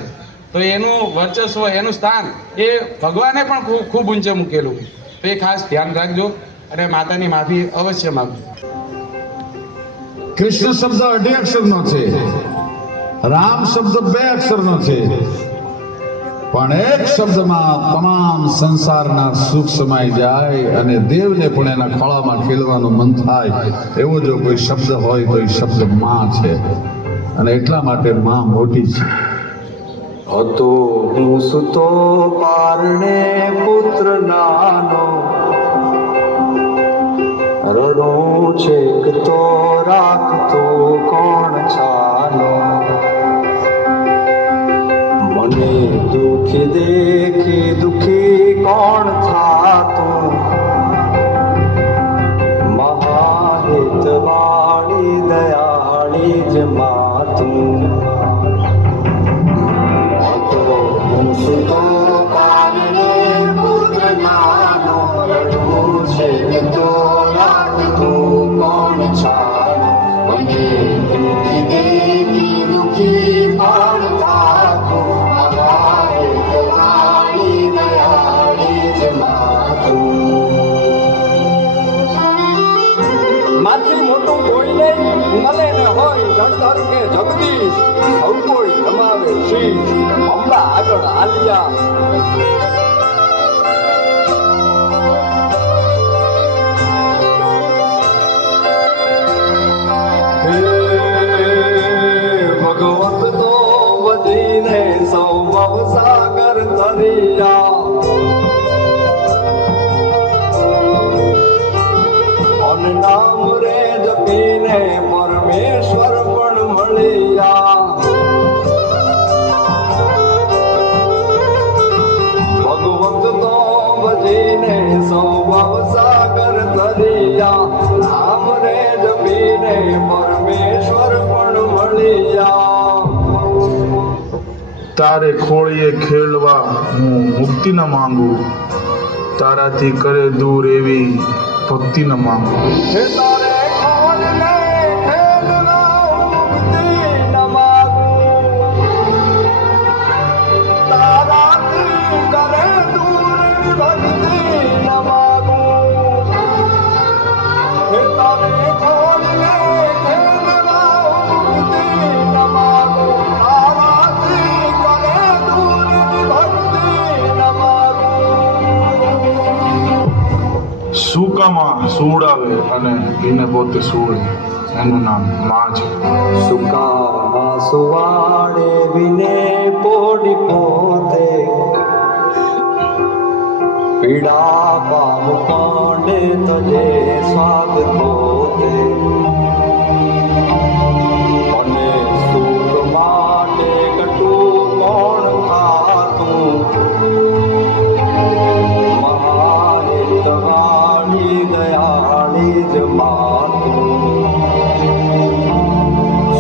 તો એનું વર્ચસ્વ, એનું સ્થાન એ ભગવાને પણ ખૂબ ઊંચે મૂકેલું. તો એ ખાસ ધ્યાન રાખજો અને માતાની માફી અવશ્ય માંગજો. કૃષ્ણ શબ્દ 18 અક્ષરનો છે, રામ શબ્દ 2 અક્ષરનો છે, પણ એક શબ્દમાં તમામ સંસારના સુખ સમાઈ જાય અને દેવને પણ એના ખોળામાં ખેલવાનું મન થાય એવો જો કોઈ શબ્દ હોય તો એ શબ્દ માં છે. અને એટલા માટે માં મોટી છે. હતો હું સુતો પારણે પુત્ર નાનો, રડું છેક તો રાખતો કોણ છાનો, મને દુખી દેખી દુખી કોણ થાતું, મહાહિતવાળી દયાળી જ માતું. હું સુતો પારણે પુત્ર નાનો, રડું છેક તો રાખતું કોણ છાનો, મને દુખી દેખી દુખી કોણ થાતું, મહાહિતવાળી દયાળી જ માતું. માથી મોટું કોઈ નહીં મળે ને હોય જળધર કે જગદીશ, સૌ કોઈ રમાવે શીશ, હમણાં આગળ આલિયા. ભગવત તો વધીને સૌ ભવસાગર તરિયા, નામ રે જપીને પરમેશ્વર પણ મળ્યા. ભગવત તો ભજીને સૌ ભવસાગર તરિયા, નામ રે જપીને પરમેશ્વર પણ મળ્યા. તારે ખોળીએ ખેલવા હું મુક્તિ ન માંગુ, તારાથી કરે દૂર એવી ભક્તિ ન માંગુ. હે તારે ખોળને ખેલવા મુક્તિ ન માંગુ, તારાથી કરે દૂર ભક્તિ ન માંગુ. હે તારે ખોળને ખેલવા મુક્તિ ન માંગુ, તારાથી કરે દૂર ભક્તિ ન માંગુ. સૂકામાં સુવડાવે અને એને પોતે સુવડે, એનું નામ માં છે. સુકામાં સુવાડે વિને પોડી પોતે, પીડા પામ પાંડે તજે સ્વાદ પોતે, અને સુખ માટે કટું કોણ ખાતું, મહાહિતવાળી દયાળી જ માતું.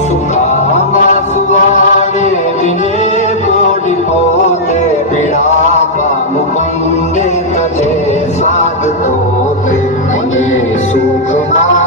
સુખામાં સુવાડે વિને પોડી પોતે, પીડા પામ પંડે તજે સાધ પોતે, અને સુખમાં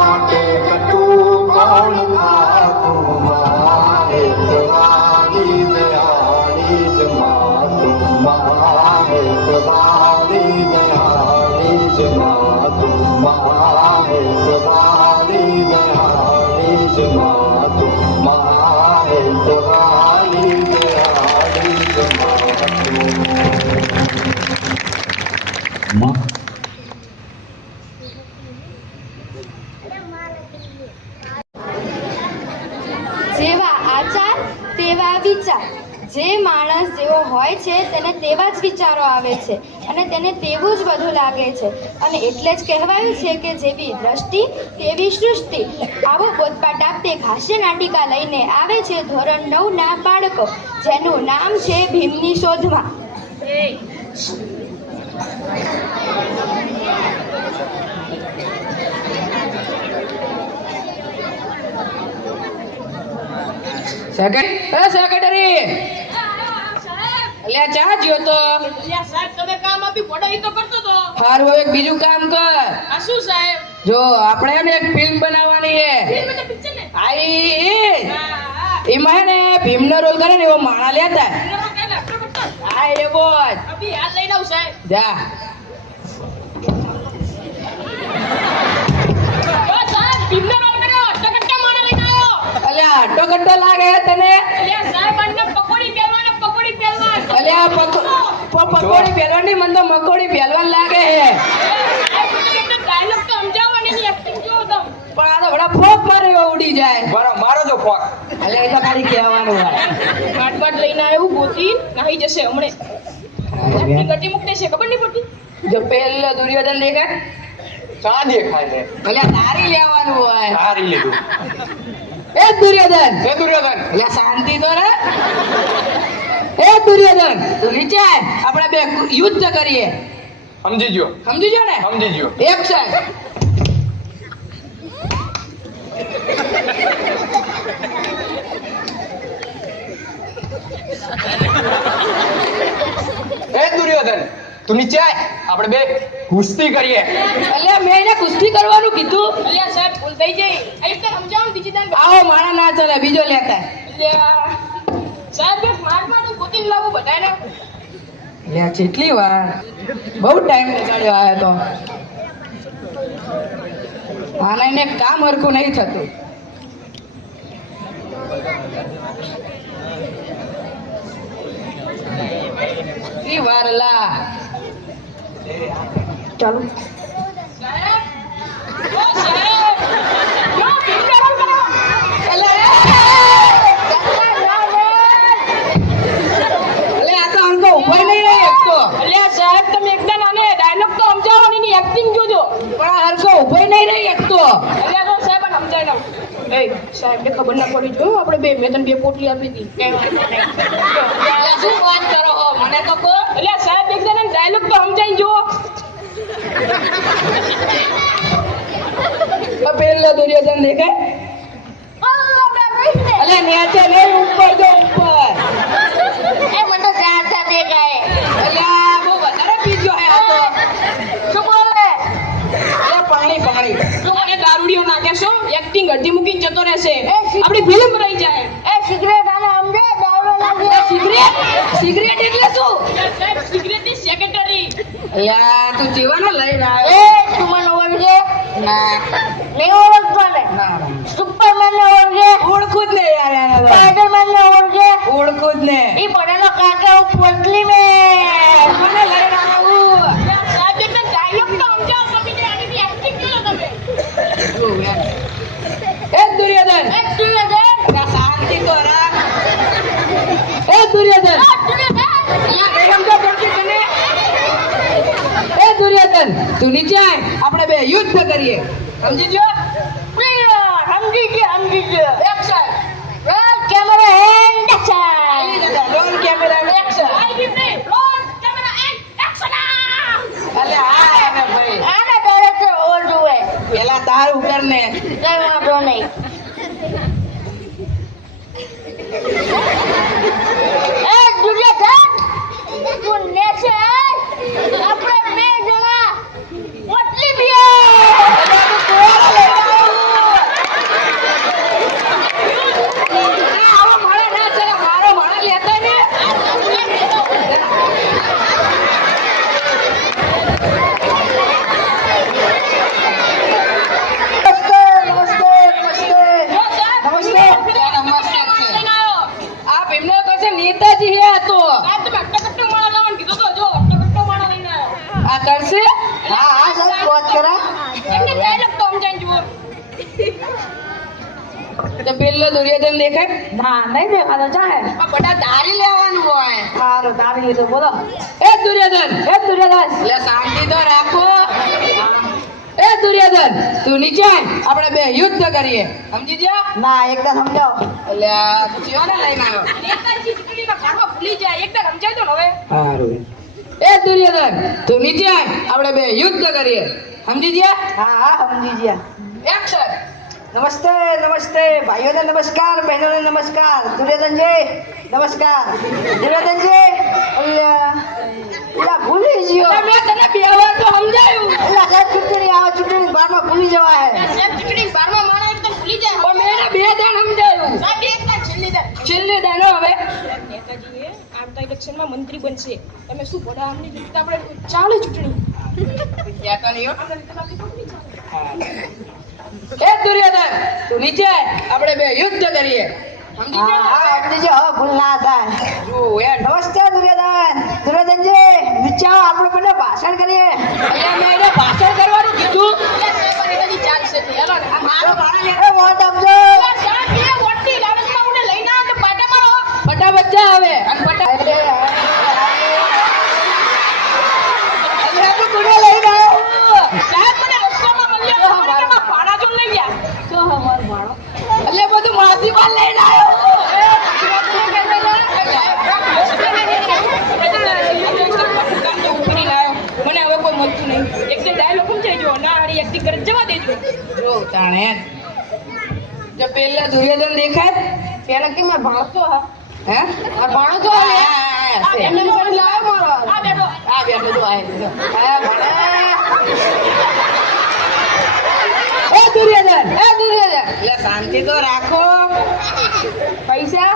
જ માતું મહાહેતવાળી દયાળી જ માતું મહાહેતવાળી દયાળી જ માતું માં જેવા આચાર તેવા વિચાર. જે માણસ જેવો હોય છે તેને તેવા જ વિચારો આવે છે અને તેને તેવું જ બધું લાગે છે. અને એટલે જ કહેવાયું છે કે જેવી દ્રષ્ટિ તેવી સૃષ્ટિ. આવો બોધપાઠ આપતે એક હાસ્ય નાટિકા લઈને આવે છે ધોરણ 9 ના બાળકો, જેનું નામ છે ભીમની શોધમાં. સેક્રેટરી અલ્યા ચા જ્યો તો અલ્યા સાહેબ તમે કામ આપી પઢાઈ તો કરતો તો. હારું હવે એક બીજું કામ કર. આ શું સાહેબ? જો આપણે હે ને એક ફિલ્મ બનાવવાની છે. ફિલ્મ એટલે પિક્ચર ને? હા હા, એમાં હે ને ભીમનો રોલ કરે ને એવો માણા લેતા. હા એવો જ. અભી હાલ લઈને આવું સાહેબ. જા ઓ સાહેબ ભીમનો રોલ કર્યો, ટકટકા માણા લઈને આવ્યો. અલ્યા આટો કટ્ટો લાગે હે તને? અલ્યા સાહેબ મને પકોડી પહેરવાના, પકોડી પહેરવાના. અલ્યા પકોડી પહેલવાની મને તો મકોડી પહેલવાન લાગે હે. ડાયલોગ તો સમજાવવાની ની એક્ટિંગ જોવો તમે. પણ આ તો બડા ફોક મારે એવો ઉડી જાય. બરો મારો જો ફોક અલ્યા એ તો ખાલી કહેવાનું હોય. વાટ લઈને આવ્યું ગોતી નાહી જશે હમણે. ગટી મુકતે છે ખબર નહીં પડતી. જો પહેલો દુર્યોધન દેખાય ચા દેખાય છે અલ્યા તારી લેવાનું હોય. હારી લીધું એ દુર્યોધન હે દુર્યોધન અલ્યા શાંતિ તો રે. એ દુર્યોધન તું નીચે આય. આપણે બે યુદ્ધ કરીએ. સમજી ગયો સમજી ગયો ને? સમજી ગયો એક્શન. હે દુર્યોધન તું નીચે આય આપણે બે કુસ્તી કરીએ અલ્યા મેં એને કુસ્તી કરવાનું કીધું. અલ્યા સાહેબ ભૂલ થઈ ગઈ. અહીં તો સમજાવો બીજી દાન. આવો માણા ના ચાલે બીજો લેતા. અલ્યા સાહેબ એક મારમાં તો ગોતીને લાવું બધાને. અલ્યા કેટલી વાર બહુ ટાઈમ લગાડ્યો આ તો. આના એને કામ હરખું નહીં થતું. કેટલી વાર લા. ચાલો સાહેબ ઓ સાહેબ યો ભીમનો રોલ કરો. આ તો અંકો ઉભો નહીં રહી એકતો. અલ્યા સાહેબ તમે એકદમ આને ડાયલોગ તો સમજાવવાની ની એક્ટિંગ જોજો. પણ આ હરકો ઉભો નહીં રહી એકતો. અલ્યા તો સાહેબ આને સમજાઈ નાખ. એ સાહેબ ને ખબર ના પડી જો આપણે બે મેં તને બે પોટલી આપી હતી. અલ્યા શું વાત કરો છો? મને તો કહો. અલ્યા સાહેબ એકદમ ડાયલોગ તો સમજાઈ જો. આ પહેલો દુર્યોધન દેખાય? અલ્યા નીચે નહીં ઉપર જો ઉપર. એ મને તો ચાર ચાર દેખાય. અલ્યા બહુ વધારે પીજો હે આ તો. શું બોલે? અલ્યા પાણી પાણી. તું મને દારૂડિયો નાખે છો? એક્ટિંગ અડધી મૂકીને જતો રહેશે. આપણી ફિલ્મ રહી જાય. એ સિગરેટ આને સમજે દારૂ લાગે. સિગરેટ સિગરેટ એટલે શું? સાહેબ સિગરેટની સેક્રેટરી. અલ્યા તું જીવાનો લઈને એ આવ્યો. તું મને ઓળખે? ના નહીં ઓળખતો ને. ના સુપરમેન ને ઓળખે? ઓળખું જ નહીં યાર આને તો. સ્પાઈડરમેન ને ઓળખે? ઓળખું જ નહીં. ઈ ભણેલો કાકા પોટલી મે. મને લઈને આવું. સાહેબ એટલે ડાયલોગ તો સમજાવો તમે આની એક્ટિંગ કરો તમે. એ દુર્યોધન એ દુર્યોધન. શાંતિ તો રાખ. એ દુર્યોધન દુર્યોધન. અહીંયા કઈ સમજો પડતી તને? એ દુર્યોધન તું નીચે આય. આપણે બે યુદ્ધ કરીએ. સમજી ગયો? સમજી ગયો. Action. Roll camera and action. Roll camera action. Roll camera and action. અલ્યા આ એને ભાઈ આને ડાયરેક્ટર ઓર જોવે. પેલા તાર ઉપર ને. કઈ વાંધો નહીં. એ દુર્યોધન તું નેચે આપણે બે જણા પોટલી પીએ. નેતાજી હે આ તો આ તમે અટ્ટકટ્ટો માળા લાવવાનું કીધું તો જો અટ્ટકટ્ટો માળા લઈને આવ્યો. આ કરશે હા સર વાત કરા એમને ડાયલોગ તો સમજાઈ જુઓ. તો પેલો દુર્યોધન દેખાય ના નહીં દેખાતો ચાહે આ બધા દારી લેવાનું હોય. સારું તારી લીધું બોલો એ દુર્યોધન એટલે શાંતિ તો રાખો એ દુર્યોધન તું નીચે આય, આપણે બે યુદ્ધ કરીએ સમજી ગયા ના એકદમ સમજાવો એટલે પછી ઓને લઈને આવ્યો નેતાજી ચૂંટણીમાં ઘરમાં ભૂલી જાય એકદમ સમજાય તો ને હવે. સારું એ દુર્યોધન તું નીચે આય, આપણે બે યુદ્ધ કરીએ સમજી ગયા હા સમજી ગયા એક્શન નમસ્તે નમસ્તે ભાઈઓને નમસ્કાર બહેનોને નમસ્કાર દુર્યોધનજી નમસ્કાર દુર્યોધનજી અલ્યા ભૂલી ગયો મેં તને બે વાર તો સમજાયું. ચૂંટણી આવે ચૂંટણી બારમાં ભૂલી જવા હે સાહેબ ચૂંટણી બારમાં માણસ એકદમ ભૂલી જાય. પણ મેં એને બે દાણ સમજાયું સાહેબ એકદમ છેલ્લી દાન. છેલ્લે દાણો હવે નેતાજીએ આવતા ઇલેક્શનમાં મંત્રી બનશે. તમે શું ભણા આમની રીતે આપણે ચાલે ચૂંટણી. એ દુર્યોધન તું નીચે આય, આપણે બે યુદ્ધ કરીએ સમજી ગયા ભૂલ ના થાય જો યાર નમસ્તે દુર્યોધનજી નીચે આવો, આપણે બંને ભાષણ કરીએ અહીંયા મેં એને ભાષણ કરવાનું કીધું નેતાજી ચાલશે તો હેલો ને. આ મારો એ વોટ આપજો સાહેબ બે વોટની લાલચમાં ઉને લઈને આવે તો પાટા મારો. પટા બચ્ચા આવે અને પટા કોને લઈને આવ્યો સાહેબ મને રસ્તામાં મળ્યો એમાં ભાડા જો લઈ ગયા. એટલે બધું માસી માં લઈને આવ્યો મને હવે કોઈ મળતું નહીં. એકદમ ડાયલોગ સમજાઈ ગયો ના હારી એક્ટિંગ કરે જવા દેજો. જો તાણે જો પેલા દુર્યોધન દેખાય પેલા કે મેં ભાણતો હા હે આ ભાણતો એમને પણ લાવ મારો આ બેઠો. આ બેઠો તો આય આ ભાણે એ દુર્યોધન એટલે શાંતિ તો રાખો પૈસા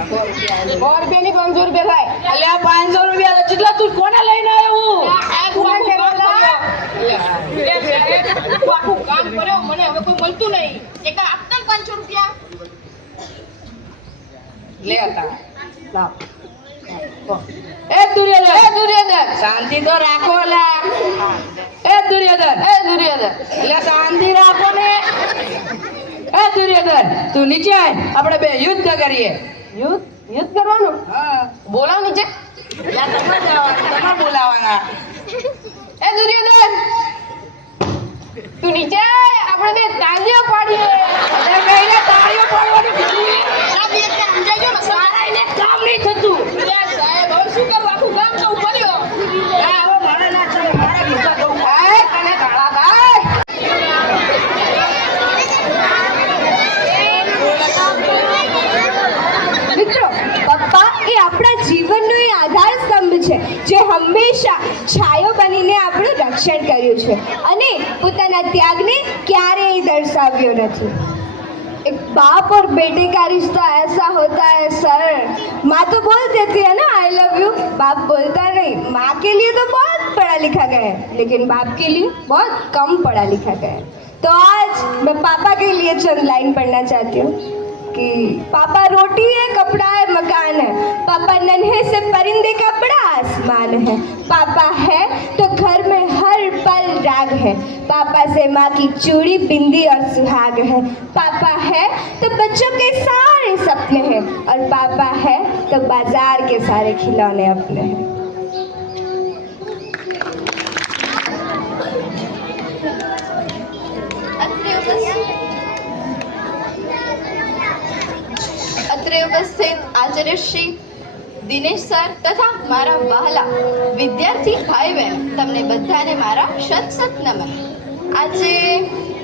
100 રૂપિયાની 500 રૂપિયા થાય એટલે આ 500 રૂપિયા કેટલા તું કોને લઈને આવ્યો આખું કામ કર્યો મને હવે કોઈ મળતું નહીં. એક આપતા 500 રૂપિયા. લે હતા લાવ એ દુર્યોધન શાંતિ તો રાખો લા એ દુર્યોધન એટલે શાંતિ રાખો ને એ દુર્યોધન તું નીચે આય, આપણે બે યુદ્ધ કરીએ યુદ્ધ કરવાનું હા બોલાવ નીચે તમારે બોલાવાના એ દુર્યોધન તું નીચે આય, આપણે બે તાળીઓ પાડીએ એ બેને તાળીઓ પાડવાનું કીધું સાહેબ એક સમજાઈ ગયો ને સારા એને કામ નહીં થતું સાહેબ હવે શું કરું આખું ગામ તો ઉભર્યો. આ હવે મારે ના ચાલે મારે ગીતા દઉં આય તને કાળા ભાઈ મિત્રો પપ્પા એ આપણા જીવનનો એ આધાર સ્તંભ છે જે હંમેશા છાયો બનીને આપણું રક્ષણ કર્યું છે અને પોતાના ત્યાગને ક્યારેય દર્શાવ્યો નથી. एक बाप और बेटे का रिश्ता ऐसा होता है सर. माँ तो बोल देती है ना आई लव यू, बाप बोलता नहीं. माँ के लिए तो बहुत पढ़ा लिखा गया है लेकिन बाप के लिए बहुत कम पढ़ा लिखा गया है. तो आज मैं पापा के लिए चंद लाइन पढ़ना चाहती हूँ कि पापा रोटी है कपड़ा है मकान है, पापा नन्हे से परिंदे का बड़ा आसमान है, पापा है तो घर में हर पल राग है, पापा से माँ की चूड़ी बिंदी और सुहाग है, पापा है तो बच्चों के सारे सपने हैं और पापा है तो बाजार के सारे खिलौने अपने हैं. અત્રે ઉપસ્થિત આચાર્ય શ્રી દિનેશ સર તથા મારા વહાલા વિદ્યાર્થી ભાઈ બહેન તમને બધાને મારા શત નમન. આજે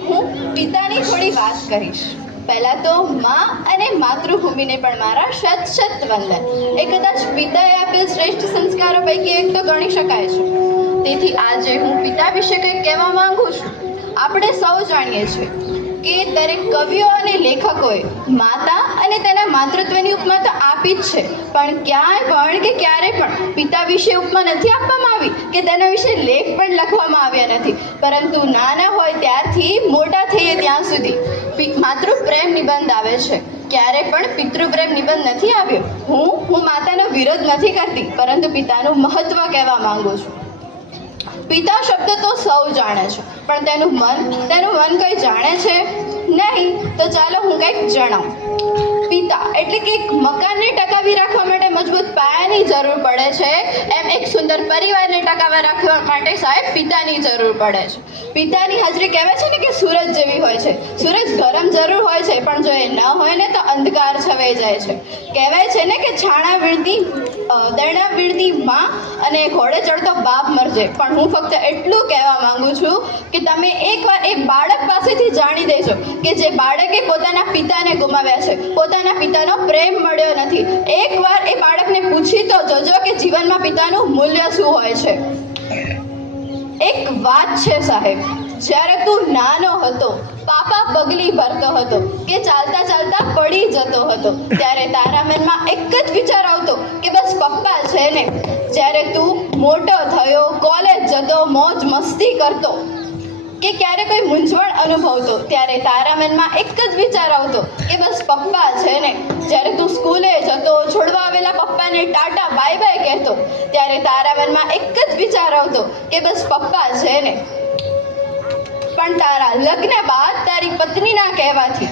હું પિતાની થોડી વાત કહીશ. પહેલા તો માં અને માતૃભૂમિને પણ મારા શત વંદન. એ કદાચ પિતાએ આપેલ શ્રેષ્ઠ સંસ્કારો પૈકી એક તો ગણી શકાય છે. તેથી આજે હું પિતા વિશે કંઈક કહેવા માંગુ છું. આપણે સૌ જાણીએ છીએ કે દરેક કવિઓ અને લેખકોએ માતા અને તેના માતૃત્વની ઉપમા તો આપી જ છે, પણ ક્યાંય પણ કે ક્યારેય પણ પિતા વિશે ઉપમા નથી આપવામાં આવી કે તેના વિશે લેખ પણ લખવામાં આવ્યા નથી. પરંતુ નાના હોય ત્યારથી મોટા થઈએ ત્યાં સુધી માતૃ પ્રેમ નિબંધ આવે છે, ક્યારે પણ પિતૃપ્રેમ નિબંધ નથી આવ્યો. હું માતાનો વિરોધ નથી કરતી, પરંતુ પિતાનું મહત્વ કહેવા માંગુ છું. પિતા શબ્દ તો સૌ જાણે છે, પણ તેનું મન કંઈ જાણે છે નહીં. તો ચાલો હું કંઈક જણાવું. પિતા એટલે કે એક મકાનને ટકાવી રાખવા માટે મજબૂત પાયાની જરૂર પડે છે, એમ એક સુંદર પરિવારને ટકાવી રાખવા માટે સાહેબ પિતાની જરૂર પડે છે. પિતાની હાજરી કહેવાય છે ને કે સૂરજ જેવી હોય છે. સૂરજ ગરમ જરૂર હોય છે, પણ જો એ ન હોય ને તો અંધકાર છવાઈ જાય છે. કહેવાય છે ને કે છાણા વીણતી દરણા વીણતી માં અને ઘોડે ચડતો બાપ મરજે. પણ હું ફક્ત એટલું કહેવા માંગુ છું કે તમે એકવાર એ બાળક પાસેથી જાણી દેજો કે જે બાળકે પોતાના પિતાને ગુમાવ્યા છે, પોતાના પિતાનો પ્રેમ મળ્યો નથી. એકવાર એ બાળકને પૂછી તો જોજો કે જીવનમાં પિતાનું મૂલ્ય શું હોય છે. એક વાત છે સાહેબ, જ્યારે તું નાનો હતો, પાપા પગલી ભરતો હતો કે ચાલતા ચાલતા પડી જતો હતો, ત્યારે તારા મનમાં એક જ વિચાર આવતો કે બસ પપ્પા છે ને. જ્યારે તું મોટો થયો, કોલેજ જતો, મોજ મસ્તી કરતો કે ક્યારે કોઈ મૂંઝવણ અનુભવતો, ત્યારે તારા મનમાં એક જ વિચાર આવતો કે બસ પપ્પા છે ને. જ્યારે તું સ્કૂલે જતો, છોડવા આવેલા પપ્પાને ટાટા બાય બાય કહેતો, ત્યારે તારા મનમાં એક જ વિચાર આવતો કે બસ પપ્પા છે ને. પણ તારા લગ્ન બાદ તારી પત્નીના કહેવાથી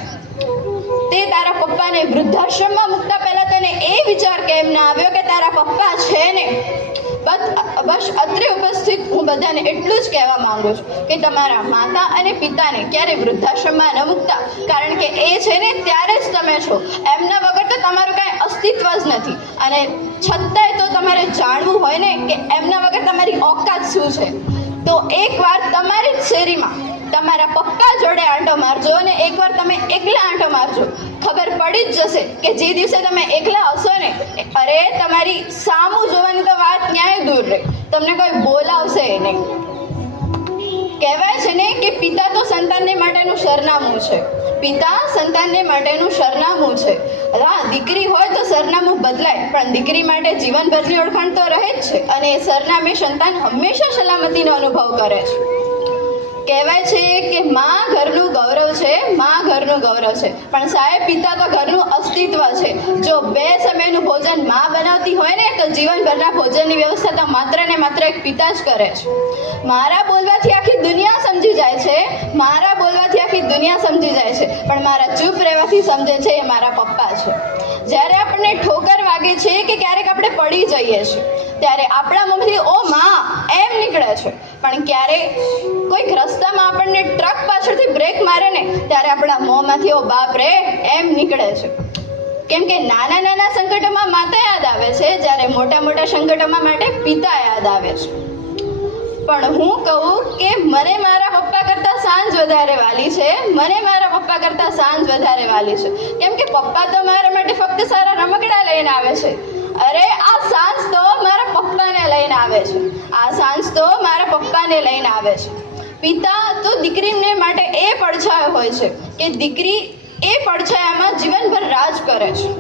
તે તારા પપ્પાને વૃદ્ધાશ્રમમાં મૂકતા પહેલા તને એ વિચાર કેમ ના આવ્યો કે તારા પપ્પા છે ને. બસ અત્રે ઉપસ્થિત હું બધાને એટલું જ કહેવા માંગુ છું કે તમારા માતા અને પિતાને ક્યારે વૃદ્ધાશ્રમમાં ન મૂકતા, કારણ કે એ છે ને ત્યારે જ તમે છો. એમના વગર તો તમારું કાંઈ અસ્તિત્વ જ નથી. અને છતાંય તો તમારે જાણવું હોય ને કે એમના વગર તમારી ઓકાત શું છે. તો એકવાર તમારી જ શેરીમાં તમારા પપ્પા જોડે આંટો મારજો અને એકવાર તમે એકલા આંટો મારજો. ખબર પડી જ જશે કે જે દિવસે તમે એકલા હશો ને, અરે તમારી સામું જોવાની તો વાત ક્યાંય દૂર રહે, તમને કોઈ બોલાવશે નહીં. કહેવાય છે ને કે પિતા તો સંતાનને માટેનું સરનામું છે. પિતા સંતાનને માટેનું સરનામું છે. હા, દીકરી હોય તો સરનામું બદલાય, પણ દીકરી માટે જીવનભરની ઓળખાણ તો રહે જ છે. અને એ સરનામે સંતાન હંમેશા સલામતીનો અનુભવ કરે છે. કહેવાય છે કે માં ઘરનું ગૌરવ છે, માં ઘરનું ગૌરવ છે, પણ સાહેબ પિતા તો ઘરનું અસ્તિત્વ છે. જો 2 સમયનું ભોજન માં બનાવતી હોય ને તો જીવનભરના ભોજનની વ્યવસ્થા તો માત્ર ને માત્ર એક પિતા જ કરે છે. મારા બોલવાથી આખી દુનિયા સમજી જાય છે, મારા બોલવાથી આખી દુનિયા સમજી જાય છે, પણ મારા ચૂપ રહેવાથી સમજે છે એ મારા પપ્પા છે. જ્યારે આપણને ઠોકર વાગે છે કે ક્યારેક આપણે પડી જઈએ છીએ, ત્યારે આપણા મોંમાંથી ઓ માં એમ નીકળે છે, પણ ક્યારેક કોઈક રસ્તામાં આપણને ટ્રક પાછળથી બ્રેક મારે ને ત્યારે આપણા મોંમાંથી ઓ બાપ રે એમ નીકળે છે. કેમ કે નાના નાના સંકટોમાં માતા યાદ આવે છે, જ્યારે મોટા મોટા સંકટોમાં માટે પિતા યાદ આવે છે. પણ હું કહું કે મને મારા પપ્પા કરતાં સાંજ વધારે વાલી છે, મને મારા પપ્પા કરતાં સાંજ વધારે વાલી છે. કેમ કે પપ્પા તો મારા માટે ફક્ત સારા રમકડા લઈને આવે છે. અરે આ સાંજ તો મારા પપ્પાને લઈને આવે છે, આ સાંજ તો મારા પપ્પાને લઈને આવે છે. પિતા તો દીકરીને માટે એ પડછાયો હોય છે કે દીકરી એ પડછાયામાં જીવનભર રાજ કરે છે.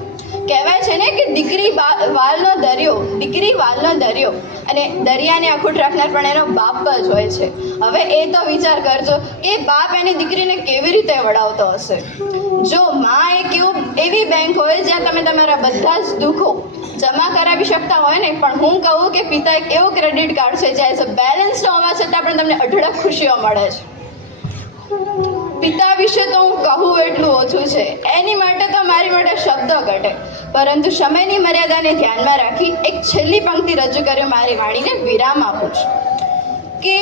કહેવાય છે ને કે દીકરી વાલનો દરિયો અને દરિયાને અખૂટ રાખનાર પણ એનો બાપ જ હોય છે. હવે એ તો વિચાર કરજો કે બાપ એની દીકરીને કેવી રીતે વડાવતો હશે. જો માં એવી બેંક હોય જ્યાં તમે તમારા બધા જ દુઃખો જમા કરાવી શકતા હોય ને, પણ હું કહું કે પિતા એક એવું ક્રેડિટ કાર્ડ છે જ્યાં બેલેન્સ ન હોવા છતાં પણ તમને અઢળક ખુશીઓ મળે છે. પિતા વિશે તો હું કહું એટલું ઓછું છે, એની માટે તો મારી માટે શબ્દો ઘટે. પરંતુ સમયની મર્યાદાને ધ્યાનમાં રાખી એક છેલ્લી પંક્તિ રજૂ કરી મારી વાણીને વિરામ આપું છું કે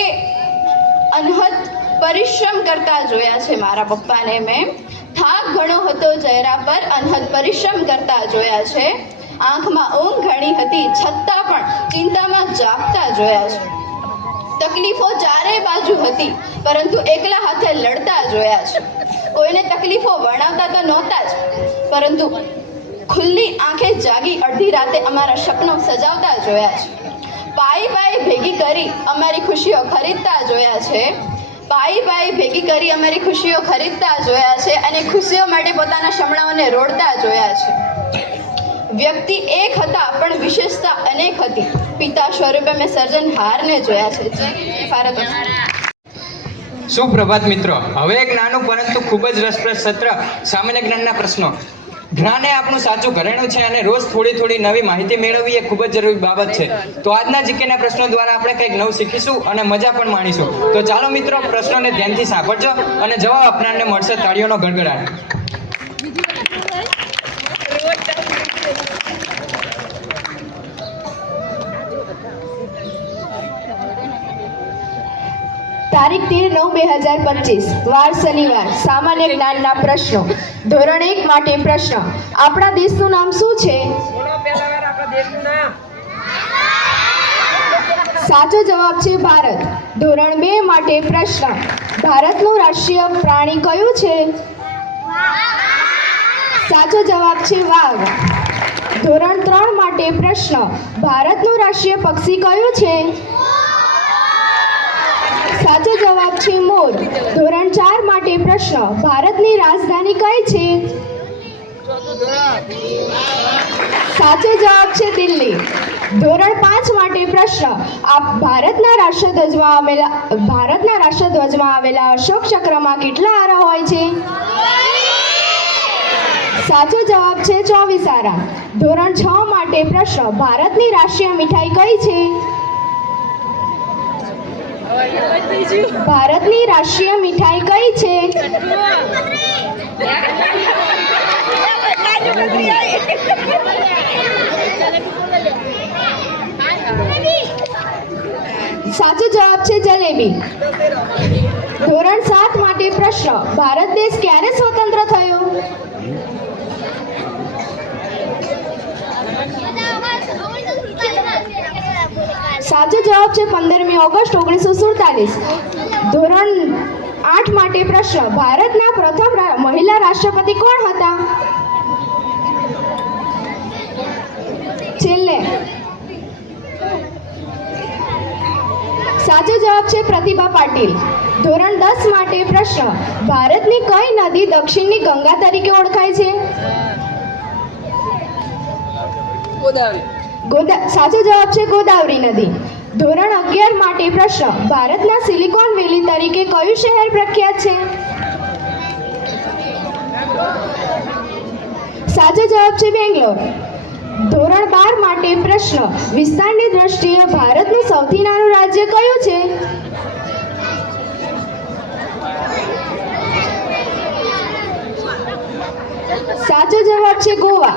અનહદ પરિશ્રમ કરતા જોયા છે મારા પપ્પાને મેં. થાક ઘણો હતો ચહેરા પર, અનહદ પરિશ્રમ કરતા જોયા છે. આંખમાં ઊંઘ ઘણી હતી છતાં પણ ચિંતામાં જાગતા જોયા છે. તકલીફો ચારે બાજુ હતી, પરંતુ એકલા હાથે લડતા જોયા છે. કોઈને તકલીફો વર્ણવતા તો નહોતા જ, પરંતુ ખુલ્લી આંખે જાગી અડધી રાતે અમારા સપનો સજાવતા જોયા છે. પાઈ પાઈ ભેગી કરી અમારી ખુશીઓ ખરીદતા જોયા છે. પાઈ પાઈ ભેગી કરી અમારી ખુશીઓ ખરીદતા જોયા છે અને ખુશીઓ માટે પોતાના શમણાઓને રોડતા જોયા છે. વ્યક્તિ એક હતા પણ વિશેષતા અનેક હતી. પિતા સ્વરૂપે મેં સર્જનહારને જોયા છે. જય ભારત માતા. સુપ્રભાત મિત્રો. હવે એક નાનું પરંતુ ખૂબ જ રસપ્રદ સત્ર સામાન્ય જ્ઞાનના પ્રશ્નો. જ્ઞાન એ આપણું સાચું ઘરેણું છે અને રોજ થોડી થોડી નવી માહિતી મેળવવી એ ખૂબ જ જરૂરી બાબત છે. તો આજના જીકેના પ્રશ્નો દ્વારા આપણે કંઈક નવું શીખીશું અને મજા પણ માણીશું. તો ચાલો મિત્રો, પ્રશ્નોને ધ્યાનથી સાંભળજો અને જવાબ આપનારને મળશે તાળીઓનો ગડગડાટ. તારીખ 13/9/2025 વાર શનિવાર. સામાન્ય જ્ઞાનના પ્રશ્નો. ધોરણ 1 માટે પ્રશ્ન. આપણા દેશનું નામ શું છે? સાચો જવાબ છે ભારત. ધોરણ 2 માટે પ્રશ્ન. ભારતનું રાષ્ટ્રીય પ્રાણી કયું છે? સાચો જવાબ છે વાઘ. ધોરણ 3 માટે પ્રશ્ન. ભારતનું રાષ્ટ્રીય પક્ષી કયું છે? સાચો જવાબ છે મોર. ધોરણ 4 માટે પ્રશ્ન. ભારતની રાજધાની કઈ છે? સાચો જવાબ છે દિલ્હી. ધોરણ 5 માટે પ્રશ્ન. ભારતના રાષ્ટ્રધ્વજમાં આવેલા અશોક ચક્રમાં કેટલા આરા હોય છે? સાચો જવાબ છે 24 આરા. ધોરણ 6 માટે પ્રશ્ન. ભારતની રાષ્ટ્રીય મીઠાઈ કઈ છે? ભારતની રાષ્ટ્રીય મીઠાઈ કઈ છે? સાચો જવાબ છે જલેબી. ધોરણ 7 માટે પ્રશ્ન. ભારત દેશ ક્યારે સ્વતંત્ર થયો? સાચો જવાબ છે 15મી ઓગસ્ટ 1947. ધોરણ 8 માટે પ્રશ્ન. ભારતના પ્રથમ મહિલા રાષ્ટ્રપતિ કોણ હતા? છેલ્લે સાચો જવાબ છે પ્રતિભા પાટીલ. ધોરણ 10 માટે પ્રશ્ન. ભારતની કઈ નદી દક્ષિણની ગંગા તરીકે ઓળખાય છે? સાચો જવાબ છે ગોદાવરી નદી. ધોરણ 11 માટે પ્રશ્ન. ભારતના સિલિકોન વેલી તરીકે કયું શહેર પ્રખ્યાત છે? સાચો જવાબ છે બેંગ્લોર. ધોરણ 12 માટે પ્રશ્ન. વિસ્તારની દ્રષ્ટિએ ભારતનું સૌથી નાનું રાજ્ય કયું છે? સાચો જવાબ છે ગોવા.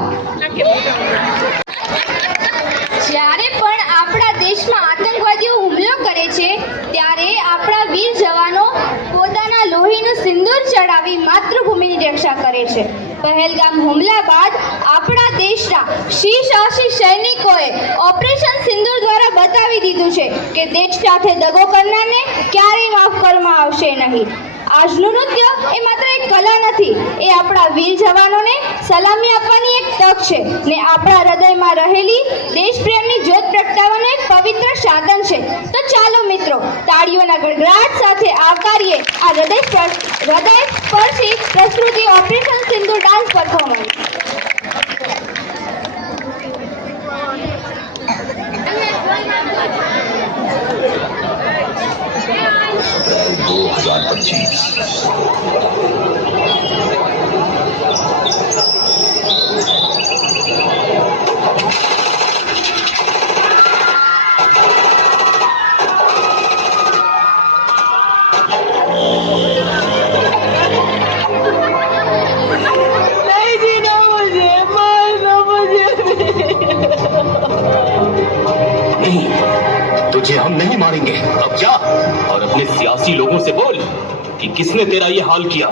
જ્યારે પણ આપણા દેશમાં આતંકવાદીઓ હુમલો કરે છે ત્યારે આપણા વીર જવાનો પોતાના લોહીનું સિંદૂર ચડાવી માતૃભૂમિની રક્ષા કરે છે. પહેલગામ હુમલા બાદ આપણા દેશના સાહસી સૈનિકોએ ઓપરેશન સિંદૂર દ્વારા બતાવી દીધું છે કે દેશ સાથે દગો કરનારને ક્યારેય માફ કરવામાં આવશે નહીં. આજનું નૃત્ય એ માત્ર એક કલા નથી, એ આપણા વીર જવાનોને સલામી આપવાની એક તક છે ને આપણા હૃદયમાં રહેલી દેશપ્રેમની જ્યોત પ્રગટાવવાનું એક પવિત્ર સાધન છે. તો ચાલો મિત્રો, તાળીઓના ગડગડાટ સાથે આવકારીએ આ હૃદયસ્પર્શી પ્રસ્તુતિ ઓપરેશન સિંદૂર ડાન્સ પરફોર્મન્સ. अप्रैल 2025 तुझे हम नहीं मारेंगे. अब जा और अपने सियासी लोगों से बोल कि किसने तेरा ये हाल किया.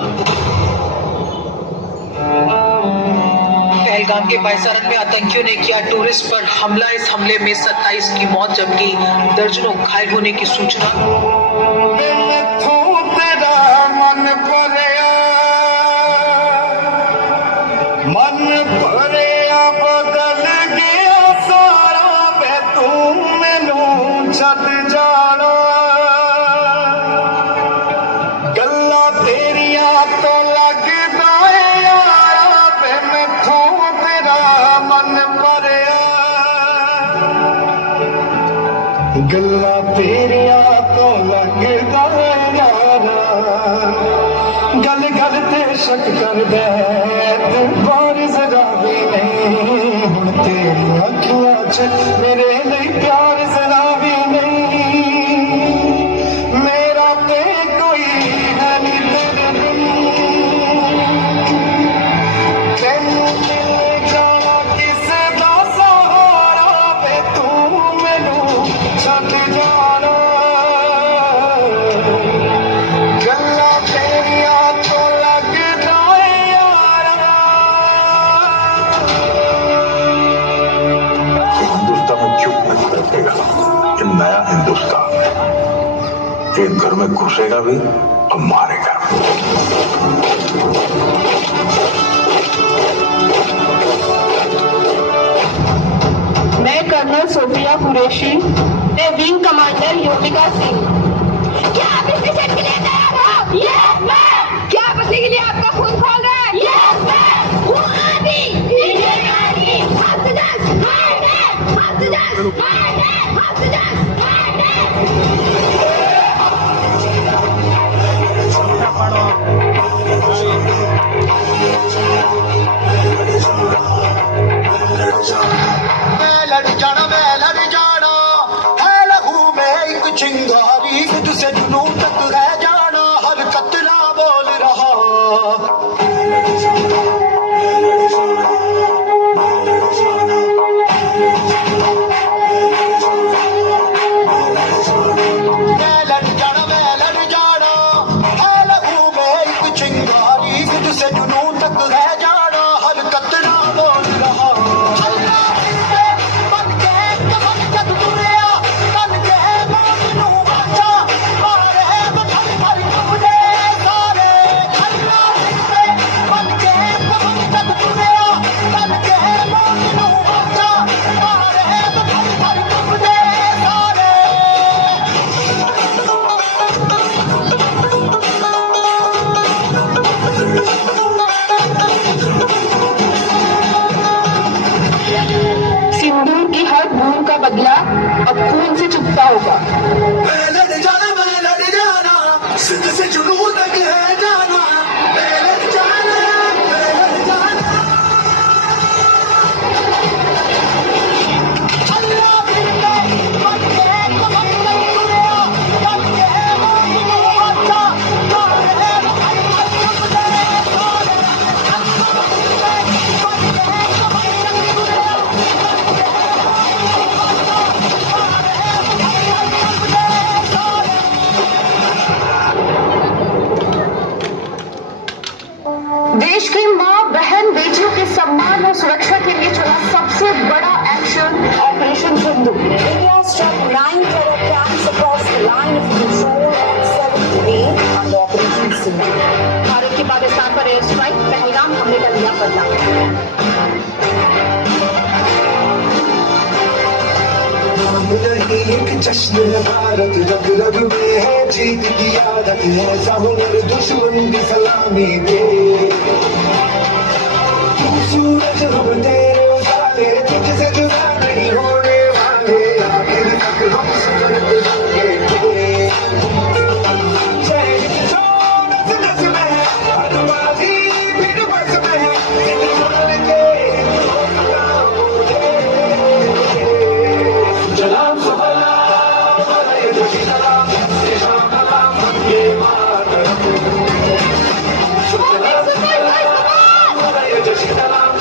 पहलगाम के बायसारन में आतंकियों ने किया टूरिस्ट पर हमला. इस हमले में 27 की मौत जबकि दर्जनों घायल होने की सूचना. मन गल्ला तेरिया तो लगदा है यारा गल गल ते शक कर दे तू बार जरा भी नहीं हुण तेरी अखियां च मेरे लिए प्यार जरा भी नहीं मेरा ते कोई है नहीं तेरे बिन तैनू मिल जाना किसे दा सहारा वे तू मैनू छड्ड जाना गल्लां तेरियां तो लगदा है यारा हिंदुस्तान में चुप नहीं बैठेगा। ये नया हिंदुस्तान है, ये घर में घुसेगा भी और मारेगा भी। मैं कर्नल सोफिया कुरैशी मैं विंग कमांडर योमिका सिंह। क्या आप इस मिशन के लिए तैयार हो? Yes ma'am. क्या बदले के लिए आपका खून खोल रहा है? Yes ma'am. वो आदि इंडियन आर्मी हफ्तेदार हार्डर हफ्तेदार हार्डर हफ्तेदार मैं लड़ जाना है लहू में एक चिंगारी तुझसे जुनून तक है जाना हर कतरा बोल रहा मैं लड़ जाना है लहू में एक चिंगारी तुझसे जुनून तक है जाना हर कतरा बोल रहा सिंदूर की हर बूंद का बदला अब खून से चुकता होगा। मैं लड़ जाना सिद्ध से जुनून तक है जाना मैं लड़ जाना अल्लाह बिल्ले बंदे को बंदे दुनिया बंदे मोमिनो अच्छा तारे भाई बंदे तारे अल्लाह बिल्ले बंदे को बंदे दुनिया देश की माँ बहन बेटियों के सम्मान और सुरक्षा के लिए चला सबसे बड़ा action operation Sindhu. India struck 9 terror camps across the line of control on 7th May under Operation Sindhu. Bharat की पाकिस्तान पर एयर स्ट्राइक पहलगाम हमले का लिया बदला। नहीं एक जश्न है भारत रग रग में है जीत की आदत है हुनर दुश्मन की सलामी दे तू सूरज हम तेरे उजाले तुझसे जुदा नहीं होने वाले आखिर तक हम सफर करेंगे जय नस नस में है आदिवासी फिर बस में है दिल जोड़ के सलाम सलाम ये जो सलाम सलाम ये मातरम सलाम ये जो सलाम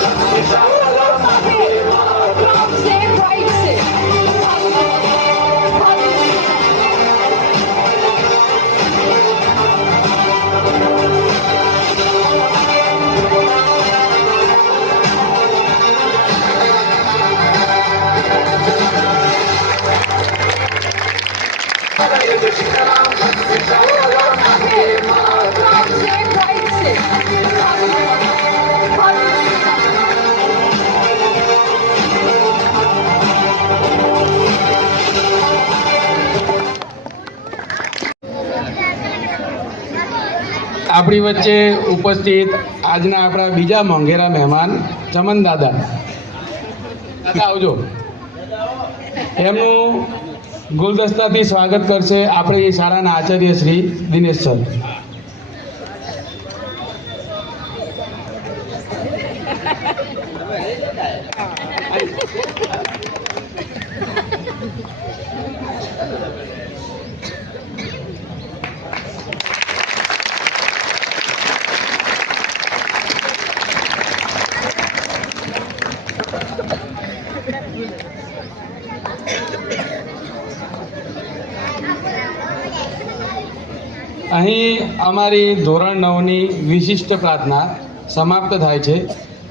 सलाम ये मातरम Same right से ये जो सलाम सलाम ये मातरम Same right से આપણી વચ્ચે ઉપસ્થિત આજના આપણા બીજા મોંઘેરા મહેમાન ચમન દાદા. દાદા આવજો. એમનું ગુલદસ્તાથી સ્વાગત કરશે આપણી શાળાના આચાર્ય શ્રી દિનેશ સર. અહીં અમારી ધોરણ 9ની વિશિષ્ટ પ્રાર્થના સમાપ્ત થાય છે.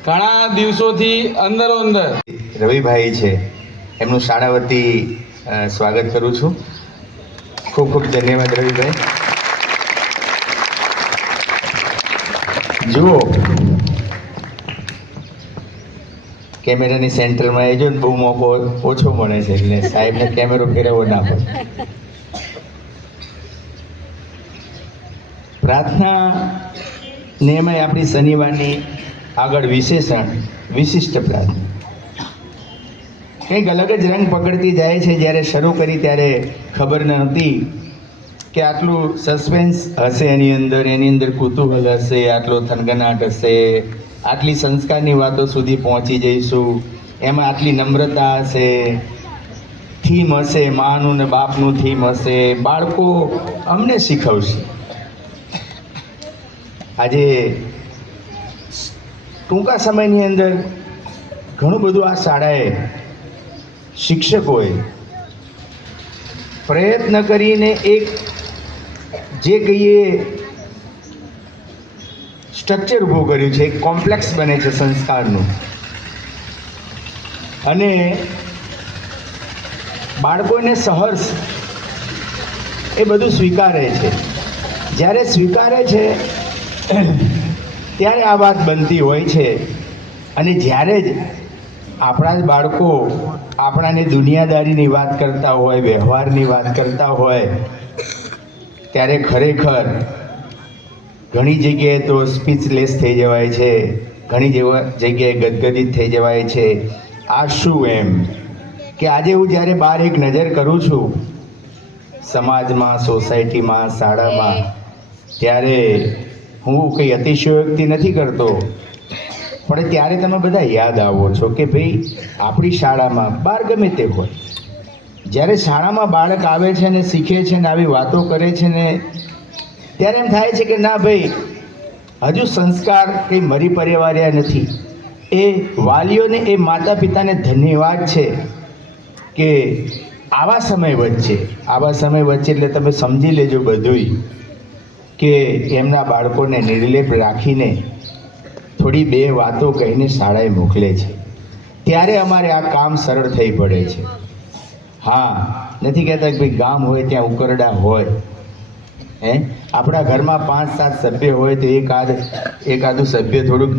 ઘણા દિવસોથી અંદરો અંદર રવિભાઈ છે, એમનું શાળા વતી સ્વાગત કરું છું. ખૂબ ખૂબ ધન્યવાદ રવિભાઈ. જુઓ, કેમેરાની સેન્ટરમાં આવજો ને બહુ મોકો ઓછો મળે છે એટલે સાહેબને કેમેરો ફેરવવો ના પડે. પ્રાર્થના ને એમાંય આપણી શનિવારની આગળ વિશિષ્ટ પ્રાર્થના કંઈક અલગ જ રંગ પકડતી જાય છે. જ્યારે શરૂ કરી ત્યારે ખબર નહોતી કે આટલું સસ્પેન્સ હશે, એની અંદર કુતૂહલ હશે, આટલો થનગનાટ હશે, આટલી સંસ્કારની વાતો સુધી પહોંચી જઈશું, એમાં આટલી નમ્રતા હશે, થીમ હશે, માનું ને બાપનું થીમ હશે, બાળકો અમને શીખવશે. આજે ટૂંકા સમયની અંદર ઘણું બધું આ શાળાએ શિક્ષકોએ પ્રયત્ન કરીને એક જે કહીએ સ્ટ્રક્ચર ઊભું કર્યું છે, એક કોમ્પ્લેક્સ બને છે સંસ્કારનું, અને બાળકોને સહર્ષ એ બધું સ્વીકારે છે. જ્યારે સ્વીકારે છે ત્યારે આ વાત બનતી હોય છે. અને જ્યારે જ આપણા જ બાળકો આપણાને દુનિયાદારીની વાત કરતા હોય, વ્યવહારની વાત કરતા હોય, ત્યારે ખરેખર ઘણી જગ્યાએ તો સ્પીચલેસ થઈ જવાય છે, ઘણી જગ્યાએ ગદગદિત થઈ જવાય છે. આ શું એમ કે આજે હું જ્યારે બહાર એક નજર કરું છું સમાજમાં, સોસાયટીમાં, શાળામાં, ત્યારે હું કંઈ અતિશયોક્તિ નથી કરતો, પણ ત્યારે તમે બધા યાદ આવો છો કે ભાઈ આપણી શાળામાં, બહાર ગમે તે હોય, જ્યારે શાળામાં બાળક આવે છે ને શીખે છે ને આવી વાતો કરે છે ને, ત્યારે એમ થાય છે કે ના ભાઈ, હજુ સંસ્કાર કંઈ મરી પરિવાર્યા નથી. એ વાલીઓને, એ માતા પિતાને ધન્યવાદ છે કે આવા સમય વચ્ચે એટલે તમે સમજી લેજો બધુંય, કે એમના બાળકોને નિર્લેપ રાખીને થોડી બે વાતો કહીને શાળાએ મોકલે છે. ત્યારે અમારે આ કામ સરળ થઈ પડે છે. હા, નથી કહેતા કે ભાઈ ગામ હોય ત્યાં ઉકરડા હોય, આપણા ઘરમાં 5-7 સભ્ય હોય તો એકાદું સભ્ય થોડુંક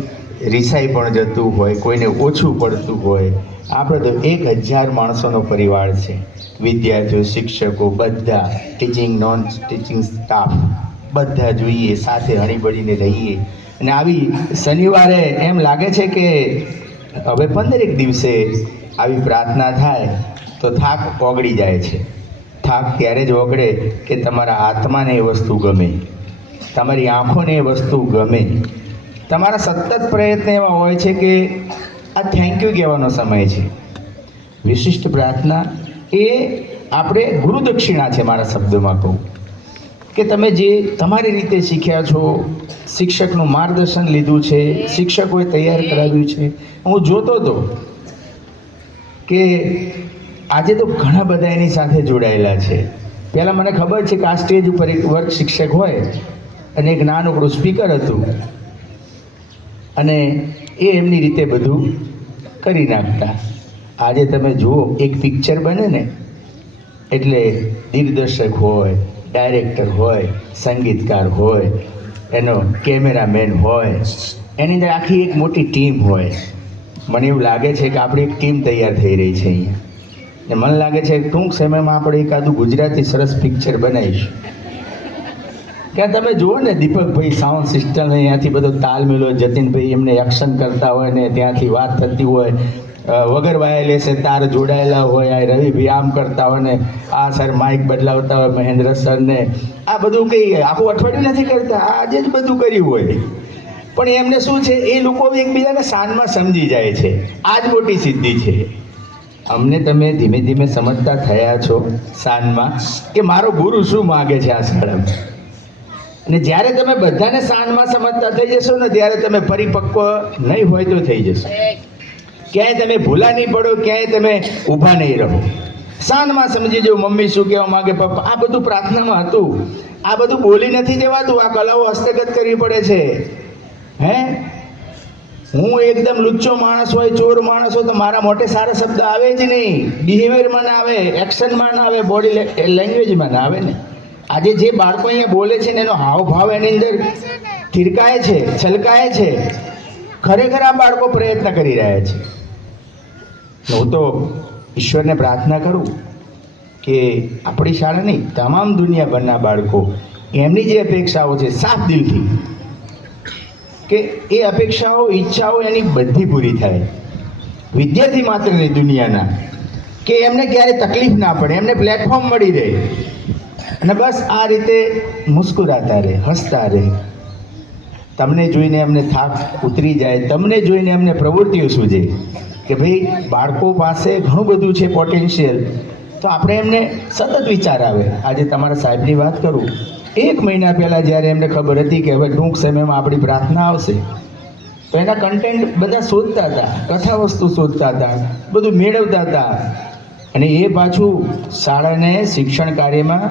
રિસાઈ પણ જતું હોય, કોઈને ઓછું પડતું હોય. આપણે તો 1000 માણસોનો પરિવાર છે, વિદ્યાર્થીઓ, શિક્ષકો, બધા, ટીચિંગ, નોન ટીચિંગ સ્ટાફ, બધા જોઈએ, સાથે હળીભળીને રહીએ. અને આવી શનિવારે એમ લાગે છે કે હવે 15 દિવસે આવી પ્રાર્થના થાય તો થાક ઓગળી જાય છે. થાક ત્યારે જ ઓગળે કે તમારા આત્માને એ વસ્તુ ગમે, તમારી આંખોને એ વસ્તુ ગમે, તમારા સતત પ્રયત્ન એવા હોય છે કે આ થેન્ક યુ કહેવાનો સમય છે. વિશિષ્ટ પ્રાર્થના એ આપણે ગુરુદક્ષિણા છે. મારા શબ્દોમાં કહું કે તમે જે તમારી રીતે શીખ્યા છો, શિક્ષકનું માર્ગદર્શન લીધું છે, શિક્ષકોએ તૈયાર કરાવ્યું છે. હું જોતો હતો કે આજે તો ઘણા બધા એની સાથે જોડાયેલા છે. પહેલાં મને ખબર છે કે આ સ્ટેજ ઉપર એક વર્ગ શિક્ષક હોય અને એક નાનકડું સ્પીકર હતું, અને એ એમની રીતે બધું કરી નાખતા. આજે તમે જુઓ, એક પિક્ચર બને ને એટલે દિગ્દર્શક હોય, ડાયરેક્ટર હોય, સંગીતકાર હોય, એનો કેમેરામેન હોય, એની અંદર આખી એક મોટી ટીમ હોય. મને એવું લાગે છે કે આપણી એક ટીમ તૈયાર થઈ રહી છે અહીંયા, ને મને લાગે છે ટૂંક સમયમાં આપણે એકાદું ગુજરાતી સરસ પિક્ચર બનાવીશું. ક્યાં તમે જુઓ ને, દીપકભાઈ સાઉન્ડ સિસ્ટમ, અહીંયાથી બધો તાલ મેળો, જતીનભાઈ એમને એક્શન કરતા હોય ને ત્યાંથી વાત થતી હોય, વગર વાયરલેસ તાર જોડાયેલા હોય, આ રવિભાઈ આમ કરતા હોય ને આ સર માઇક બદલાવતા હોય, મહેન્દ્ર સર ને આ બધું કંઈ આખું અઠવાડિયું નથી કરતા, આજે જ બધું કર્યું હોય. પણ એમને શું છે, એ લોકો એકબીજાને શાનમાં સમજી જાય છે. આ જ મોટી સિદ્ધિ છે. અમને તમે ધીમે ધીમે સમજતા થયા છો શાનમાં કે મારો ગુરુ શું માગે છે આ શાળામાં. અને જ્યારે તમે બધાને શાનમાં સમજતા થઈ જશો ને ત્યારે તમે પરિપક્વ નહીં હોય તો થઈ જશો. ક્યાંય તમે ભૂલા નહીં પડો, ક્યાંય તમે ઊભા નહીં રહો. શાનમાં સમજી જો મમ્મી શું કહેવા માગે, પપ્પા, આ બધું પ્રાર્થનામાં હતું. આ બધું બોલી નથી દેવાતું, આ કલાઓ હસ્તગત કરવી પડે છે. હે, હું એકદમ લુચ્ચો માણસ હોય, ચોર માણસ હોય તો મારા મોટે સારા શબ્દ આવે જ નહીં. બિહેવિયરમાં ના આવે, એક્શનમાં ના આવે, બોડી લેંગ્વેજમાં ના આવે ને. આજે જે બાળકો અહીંયા બોલે છે ને એનો હાવભાવ એની અંદર થીરકાય છે, છલકાય છે. ખરેખર આ બાળકો પ્રયત્ન કરી રહ્યા છે. હું તો ઈશ્વરને પ્રાર્થના કરું કે આપણી શાળા નહીં, તમામ દુનિયાભરના બાળકો એમની જે અપેક્ષાઓ છે સાફ દિલથી, કે એ અપેક્ષાઓ, ઈચ્છાઓ એની બધી પૂરી થાય. વિદ્યાર્થી માત્ર નહીં, દુનિયાના, કે એમને ક્યારે તકલીફ ના પડે, એમને પ્લેટફોર્મ મળી રહે અને બસ આ રીતે મુસ્કુરાતા રહે, હસતા રહે. તમને જોઈને એમને થાક ઉતરી જાય, તમને જોઈને એમને પ્રવૃત્તિઓ સૂઝે કે ભાઈ બાળકો પાસે ઘણું બધું છે પોટેન્શિયલ, તો આપણે એમને સતત વિચાર આવે. આજે તમારા સાહેબની વાત કરું, 1 મહિના પહેલાં જ્યારે એમને ખબર હતી કે હવે ટૂંક સમયમાં આપણી પ્રાર્થના આવશે, તો એના કન્ટેન્ટ બધા શોધતા હતા, કથા વસ્તુ શોધતા હતા, બધું મેળવતા હતા. અને એ પાછું શાળાને શિક્ષણ કાર્યમાં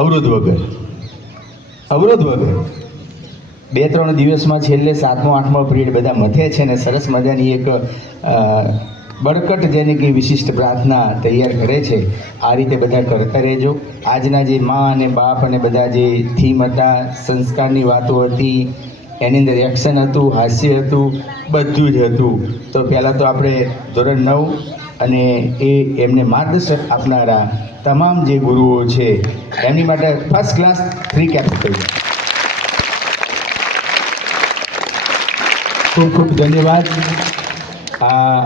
અવરોધ વગર 2-3 દિવસમાં છેલ્લે 7મો 8મો પિરિયડ બધા મથે છે ને સરસ મજાની એક બળકટ જેની કે વિશિષ્ટ પ્રાર્થના તૈયાર કરે છે. આ રીતે બધા કરતા રહેજો. આજના જે મા અને બાપ અને બધા જે થીમ હતા, સંસ્કારની વાતો હતી, એની અંદર એક્શન હતું, હાસ્ય હતું, બધું જ હતું. તો પહેલાં તો આપણે ધોરણ 9 અને એમને માર્ગદર્શન આપનારા તમામ જે ગુરુઓ છે એમની માટે ફર્સ્ટ ક્લાસ ફ્રી કેપિટલ. ખૂબ ખૂબ ધન્યવાદ. આ